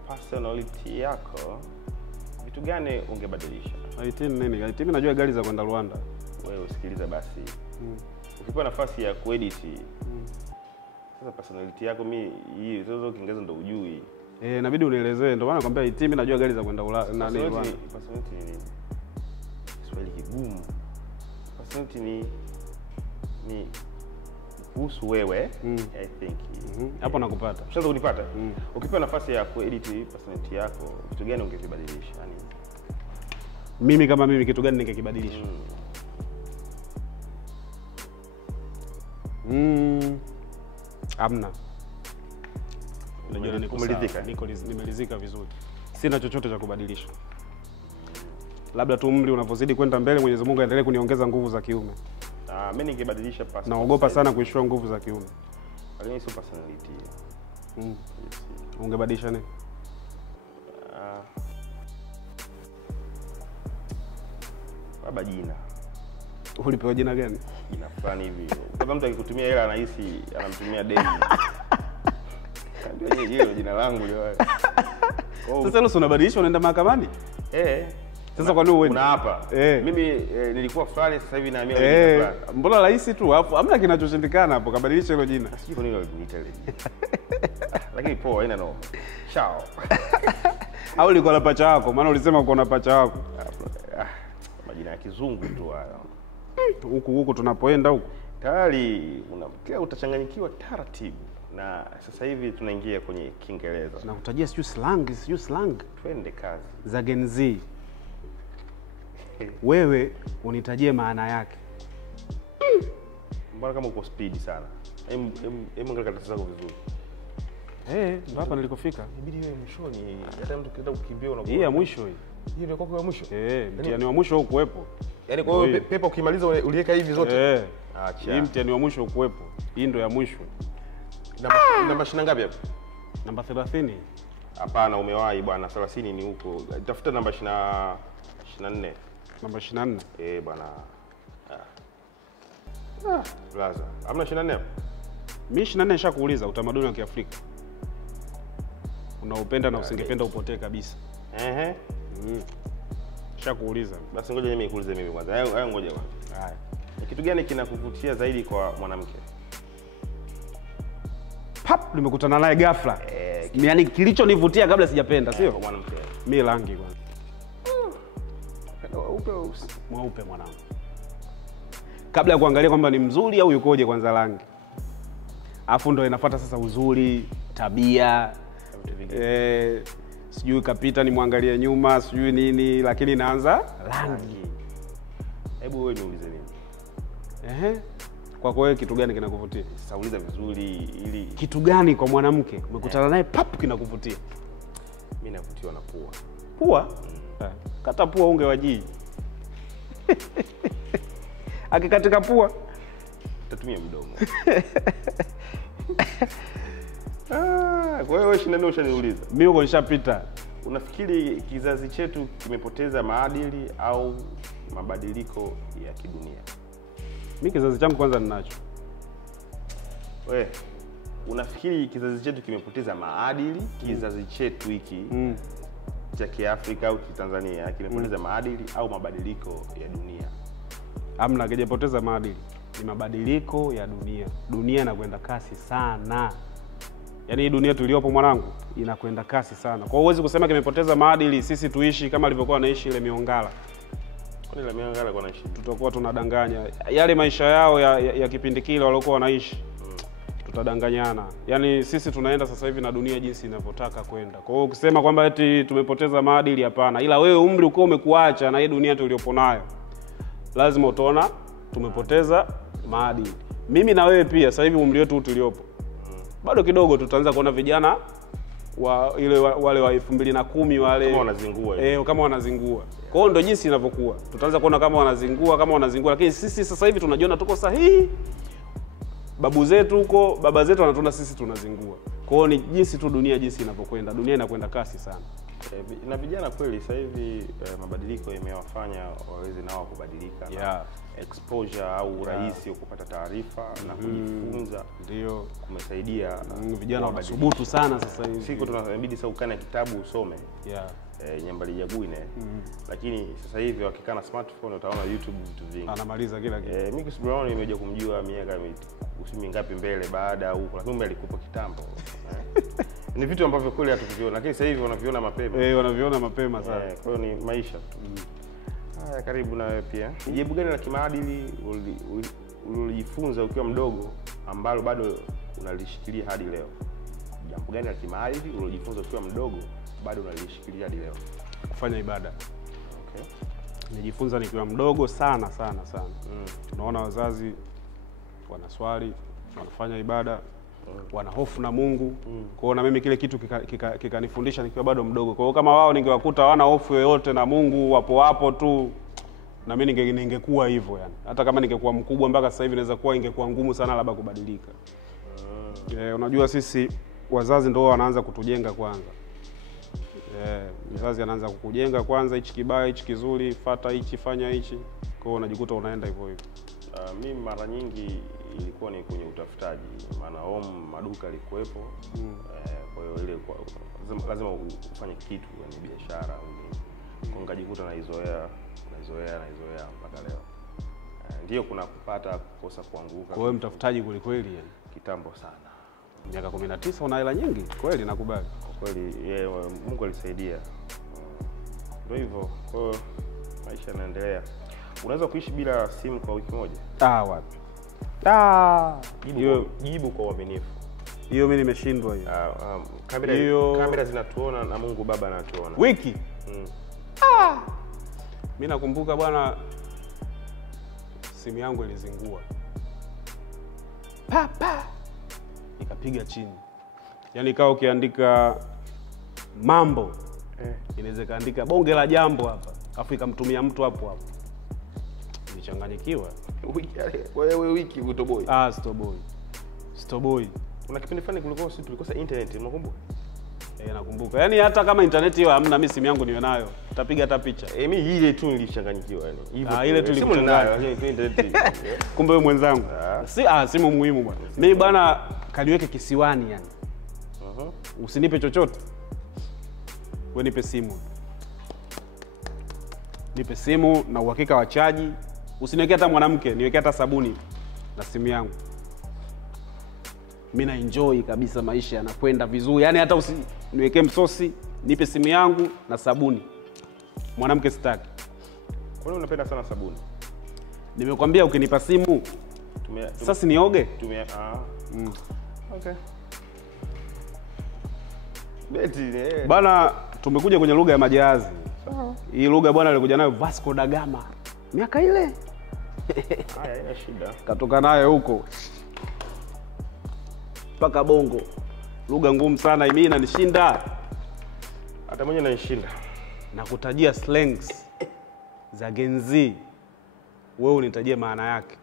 personality yako, vitu gani ungebadilisha? IT nini? IT mimi najua gari za kwenda Rwanda. Wewe usikiliza basi. Ukipewa nafasi ya kuedit sasa personality yako, mimi hii sasa Kiingereza ndo ujui. Inabidi unielezee, ndio maana nakwambia IT mimi najua gari za kwenda Rwanda. Personality ni nini? Swali kigumu. Personality ni kuhusu wewe, I think. Hapo nakupata. Ushaanza kunipata? Ukipewa nafasi ya kuedit personality yako, vitu gani ungevibadilisha? Yani mimi kama mimi kitu gani ningekibadilisha? Amna. Unajua nimelizika vizuri. Sina chochote cha kubadilisha. Labda tu umri unapozidi kwenda mbele, Mwenyezi Mungu aendelee kuniongeza nguvu za kiume. Mimi ningebadilisha personality. Naogopa sana kuishiwa nguvu za kiume. Lakini sio personality. Ungebadilisha nini? Baba jina. Ulipewa jina gani? Jina fulani hivi. Kama mtu akikutumia hela anahisi anamtumia deni. Ndio hilo jina langu leo. Sasa leo unabadilisha unaenda mahakamani? Sasa kwa nini uende? Kuna hapa. Mimi nilikuwa fulani, sasa hivi nahamia jina fulani. Mbona rahisi tu hapo? Hamna kinachoshindikana hapo, kabadilisha hilo jina. Sio kwa nini waliniita ile. Lakini poa, haina no. Ciao. Au ulikuwa na pacha wako? Maana ulisema uko na pacha wako. Majina ya kizungu tu hayo. Huku tunapoenda huku. Tayari kila utachanganyikiwa taratibu. Na sasa hivi tunaingia kwenye Kiingereza. Nakutajia sijui slang. Twende kazi. Za Gen Z. Wewe unitajie maana yake. Mbona kama uko speed sana? Hem angalia karatasi zako vizuri. Ndo hapa nilikofika. Inabidi wewe mwishoni. Hata mtu kienda kukimbia unakuwa. Hii ya mwisho hii. Hii ndio kwa mwisho. Mtihani wa mwisho ukuwepo. Yaani kwa hiyo pepa ukimaliza uliweka hivi zote. Acha. Hii mtihani wa mwisho ukuwepo. Hii ndio ya mwisho. Namba shina ngapi hapo? Namba 30. Hapana, umewahi bwana. 30 ni huko. Tafuta namba 24. Namba 24. Bwana. Blaza. Hamna 24 hapo? Mimi 24 nishakuuliza utamaduni wa Kiafrika. Unaupenda na usingependa upotee kabisa. Nishakuuliza. Basi ngoja mimi nikuulize mimi kwanza. Hayo ngoja kwanza. Haya. Ni kitu gani kinakuvutia zaidi kwa mwanamke? Nimekutana naye ghafla. Yaani kilichonivutia kabla sijapenda, sio? Kwa mwanamke. Mimi rangi kwanza. Mweupe mwanangu. Kabla ya kuangalia kwamba ni mzuri au yukoje kwanza rangi. Alafu ndo inafuata sasa uzuri, tabia. Sijui kapita ni muangalia nyuma, sijui nini, lakini naanza rangi. Hebu wewe niulize nini? Kwa wewe kitu gani kinakuvutia? Sasa uliza vizuri ili kitu gani kwa mwanamke umekutana naye kinakuvutia? Mimi navutiwa na pua. Pua? Kata pua unge wajii. Akikatika pua tatumia mdomo. Kwa hiyo shina ndio ushaniuliza. Mimi uko nishapita. Unafikiri kizazi chetu kimepoteza maadili au mabadiliko ya kidunia? Mimi kizazi changu kwanza ninacho. Wewe unafikiri kizazi chetu kimepoteza maadili? Kizazi chetu hiki cha Kiafrika au Kitanzania kimepoteza maadili au mabadiliko ya dunia? Hamna, hajapoteza maadili. Ni mabadiliko ya dunia. Dunia inakwenda kasi sana. Yaani hii dunia tuliyopo mwanangu inakwenda kasi sana. Kwa hiyo huwezi kusema kimepoteza maadili, sisi tuishi kama alivyokuwa anaishi ile miongala. Kwani ile miongala kwa naishi? Tutakuwa tunadanganya. Yale maisha yao ya kipindi kile waliokuwa wanaishi. Tutadanganyana. Yaani sisi tunaenda sasa hivi na dunia jinsi inavyotaka kwenda. Kwa hiyo ukisema kwamba eti tumepoteza maadili, hapana. Ila wewe umri uko umekuacha na hii dunia tuliyopo nayo, lazima utaona tumepoteza maadili. Mimi na wewe pia sasa hivi umri wetu tuliopo bado kidogo tutaanza kuona vijana wale wa 2010 wale kama wanazingua kama wanazingua. Kwa hiyo ndio jinsi inavyokuwa. Tutaanza kuona kama wanazingua, lakini sisi sasa hivi tunajiona tuko sahihi. Babu zetu huko, baba zetu wanatuona sisi tunazingua. Kwa hiyo ni jinsi tu dunia jinsi inavyokwenda. Dunia inakwenda kasi sana. Na vijana kweli sasa hivi mabadiliko yamewafanya waweze nao kubadilika. Exposure au urahisi wa kupata taarifa na kujifunza ndio kumesaidia vijana wanasubutu sana sasa hivi. Siku tunabidi sasa ukane kitabu usome. Nyambali Jabwine. Lakini sasa hivi wakikaa na smartphone utaona YouTube vitu vingi. Anamaliza kila kitu. Mimi Brown nimekuja kumjua miaka mingapi mbele baada huko, lakini mimi alikupa kitambo. Ni vitu ambavyo kweli hatukuviona, lakini sasa hivi wanaviona mapema. Wanaviona mapema sana. Kwa hiyo ni maisha tu. Haya, karibu na wewe pia. Jambo gani la kimaadili ulijifunza ukiwa mdogo ambalo bado unalishikilia hadi leo? Jambo gani la kimaadili ulijifunza ukiwa mdogo bado unalishikilia hadi leo? Kufanya ibada. Nijifunza nikiwa mdogo sana. Tunaona wazazi wanaswali, wanafanya ibada, wana hofu na Mungu. Kwa hiyo na mimi kile kitu kikanifundisha nikiwa bado mdogo. Kwa hiyo kama wao ningewakuta hawana hofu yoyote na Mungu, wapo tu, na mimi ningekuwa hivyo yani. Hata kama ningekuwa mkubwa mpaka sasa hivi naweza kuwa ingekuwa ngumu sana labda kubadilika. Unajua sisi wazazi ndio wanaanza kutujenga kwanza. Mzazi anaanza kukujenga kwanza, hichi kibaya, hichi kizuri, fuata hichi, fanya hichi. Kwa hiyo unajikuta unaenda hivyo hivyo. Mimi mara nyingi ilikuwa ni kwenye utafutaji, maana maduka yalikuwepo. Kwa hiyo ile lazima ufanye kitu, yani biashara au nini. Kwa ngajikuta naizoea mpaka leo. Ndio kuna kupata kukosa kuanguka. Kwa hiyo mtafutaji kweli yani kitambo sana. Miaka 19 una hela nyingi kweli, nakubali. kweli Mungu alisaidia. Ndio hivyo. Kwa hiyo maisha yanaendelea. Unaweza kuishi bila simu kwa wiki moja? Wapi? Jibu kwa uaminifu. Hiyo mimi nimeshindwa hiyo. Kamera zinatuona na Mungu Baba anatuona. Wiki? Mimi nakumbuka bwana, simu yangu ilizingua. Ikapiga chini. Yaani kama ukiandika mambo inaweza kaandika bonge la jambo hapa, afu ikamtumia mtu hapo. Nilichanganyikiwa. Wewe wiki utoboi? Stoboi. Kuna kipindi fulani kulikuwa sisi tulikosa internet, unakumbuka? Nakumbuka. Yaani hata kama internet hiyo hamna, mimi simu yangu niwe nayo. Utapiga hata picha. Mimi ile tu nilichanganyikiwa yani. Hivyo. Ile tu simu ninayo, internet. Kumbe wewe mwenzangu. Simu muhimu bwana. Mimi bwana kaliweke kisiwani yani. Usinipe chochote. Wewe nipe simu. Nipe simu na uhakika wa chaji. Usiniwekee hata mwanamke, niwekee hata sabuni na simu yangu. Mimi na enjoy kabisa, maisha yanakwenda vizuri. Yaani hata usiniwekee msosi, nipe simu yangu na sabuni. Mwanamke sitaki. Kwa nini unapenda sana sabuni? Nimekwambia ukinipa simu sasa nioge. Okay. Beti bana, tumekuja kwenye lugha ya majahazi. Hii lugha bwana alikuja nayo Vasco da Gama. Miaka ile. Haina shida. Katoka nayo huko mpaka Bongo. Lugha ngumu sana, mimi inanishinda. Hata mwenyewe inanishinda. Nakutajia slangs za Gen Z. Wewe unitajie maana yake.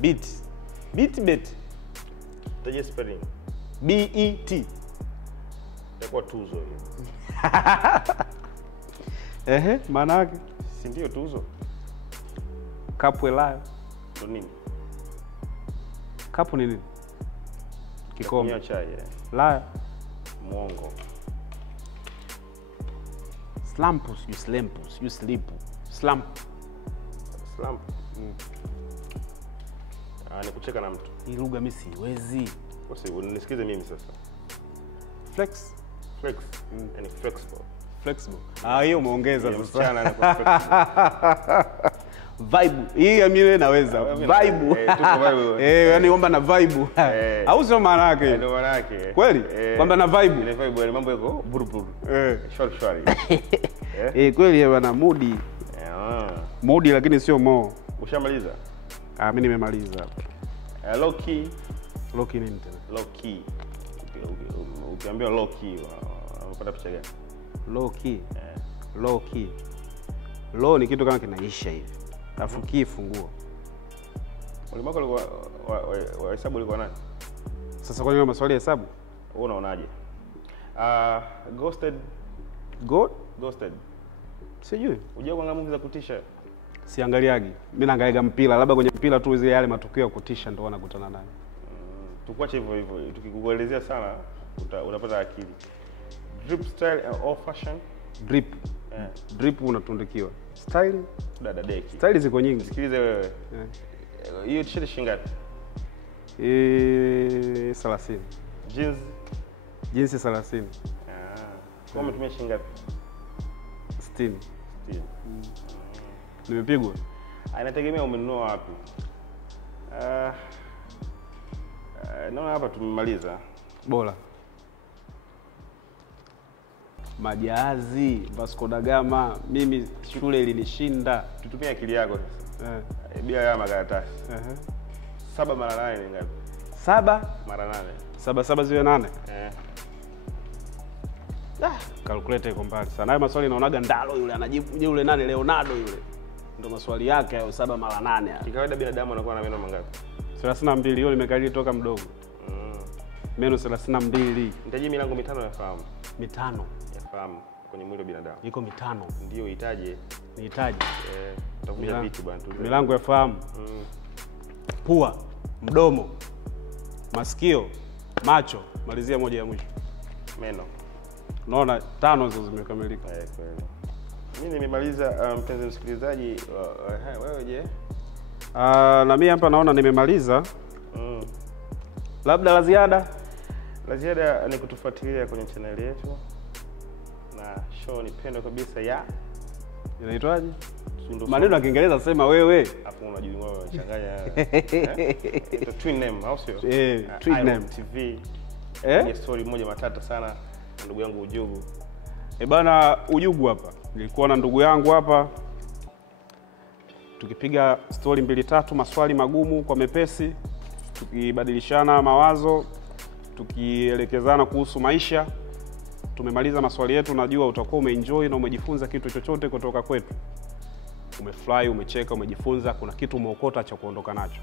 Bet. Tajia spelling. BET. Itakuwa tuzo hiyo. Maana yake si ndio tuzo? Kapwelayo. Ndio nini? Kapu ni nini? Kikombe. Ya chai. La. Muongo. Slampus, you sleep. Slump. Ni kucheka na mtu. Hii lugha mimi siwezi. Basi unisikize mimi sasa. Flex. Yani flexible. Hiyo umeongeza sasa. Na kwa flexible. Vibe. Hii ya mimi naweza. Vibe. Yani omba na vibe. Au sio maana yake? Ndio maana yake. Kweli? Kwamba na vibe. Ile vibe ni mambo yako buruburu. Shwari. Kweli bwana, moodi. Moodi lakini sio mo. Ushamaliza? Mimi nimemaliza. Low key nini tena? Low key. Ukiambia low key, unapata picha gani? Low key. Low ni kitu kama kinaisha hivi. Alafu key funguo. Mwalimu wako alikuwa wa hesabu alikuwa nani? Sasa kwa nini maswali ya hesabu? Wewe unaonaje? Ghosted. Sijui. Unajua kwa movie za kutisha? Siangaliagi. Mimi naangalia mpira, labda kwenye mpira tu zile yale matukio ya kutisha ndio wanakutana nayo. Tukuache hivyo. Tukikuelezea sana unapata akili. Drip style or fashion? Drip. Drip unatundikiwa. Style? Dada deki. Style ziko nyingi. Sikilize wewe. Hiyo t-shirt shilingi ngapi? 30. Jeans 30. Kwa umetumia shilingi ngapi? 60. Nimepigwa. Inategemea umenunua wapi. Naona hapa tumemaliza. Bora. Majahazi, Vasco da Gama, mimi shule ilinishinda. Tutumie akili yako sasa. Bila ya makaratasi. 7 mara 8 ni ngapi? 7 mara 8. 7 ziwe 8. Calculator iko mbali sana. Hayo maswali naonaga Ndalo yule anajibu yule nani Leonardo yule. Ndio maswali yake hayo 7 mara 8. Kikawaida binadamu anakuwa na meno mangapi? 32. Hiyo nimekalili toka mdogo. Meno 32. Nitaje milango 5 yafahamu. 5 yafahamu kwenye mwili wa binadamu. Iko 5. Ndio itaje? Nihitaji. Tutakuja vitu bwana tu. Milango yafahamu. Pua, mdomo, masikio, macho, malizia moja ya mwisho. Meno. Unaona 5 hizo zimekamilika. Kweli. Mimi nimemaliza mpenzi msikilizaji. Wewe je? Na mimi hapa naona nimemaliza. Labda la ziada? La ziada ni kutufuatilia kwenye channel yetu na show ni pendwa kabisa ya inaitwaje? Maneno ya Kiingereza sema wewe. Hapo unajua unachanganya. The twin name au sio? Twin name TV. Ni story moja matata sana ndugu yangu Ujugu. Bana Ujugu hapa. Nilikuwa na ndugu yangu hapa. Tukipiga story 2-3 maswali magumu kwa mepesi, tukibadilishana mawazo, tukielekezana kuhusu maisha. Tumemaliza maswali yetu, najua utakuwa umeenjoy na umejifunza kitu chochote kutoka kwetu. Umefly, umecheka, umejifunza, kuna kitu umeokota cha kuondoka nacho.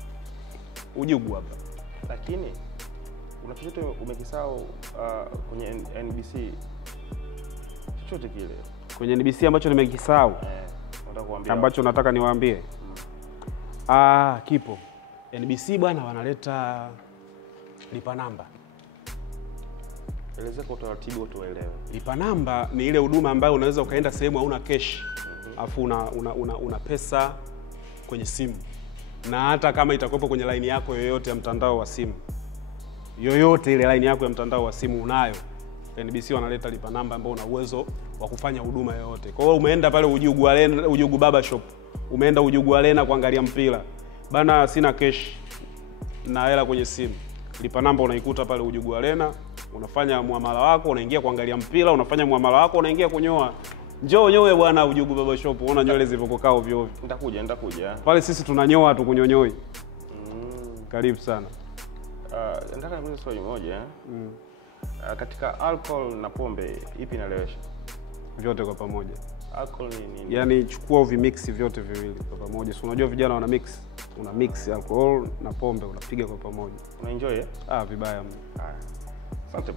Ujugu hapa. Lakini una chochote umekisahau kwenye NBC? Chochote kile. Kwenye NBC ambacho nimekisahau? Nataka kuambia. Ambacho nataka niwaambie. Kipo. NBC bwana wanaleta lipa namba. Eleza kwa utaratibu tuelewe. Lipa namba ni ile huduma ambayo unaweza ukaenda sehemu hauna cash. Alafu una pesa kwenye simu. Na hata kama itakuwepo kwenye line yako yoyote ya mtandao wa simu. Yoyote ile line yako ya mtandao wa simu unayo. NBC wanaleta lipa namba ambayo una uwezo wa kufanya huduma yoyote. Kwa hiyo umeenda pale Ujugu Arena, Ujugu Baba Shop. Umeenda Ujugu Arena kuangalia mpira. Bana sina cash na hela kwenye simu. Lipa namba unaikuta pale Ujugu Arena, unafanya muamala wako, unaingia kuangalia mpira, unafanya muamala wako, unaingia kunyoa. Njoo nyoe bwana Ujugu Baba Shop, unaona nywele zilivyokaa ovyo ovyo. Nitakuja. Pale sisi tunanyoa tu kunyonyoi. Karibu sana. Nataka nikuulize swali moja. Katika alcohol na pombe ipi inalewesha? Vyote kwa pamoja. Alcohol ni nini? Yaani chukua vimix vyote viwili kwa pamoja. Si unajua vijana wana mix. Una mix alcohol na pombe unapiga kwa pamoja. Unaenjoy? Vibaya mno. Asante.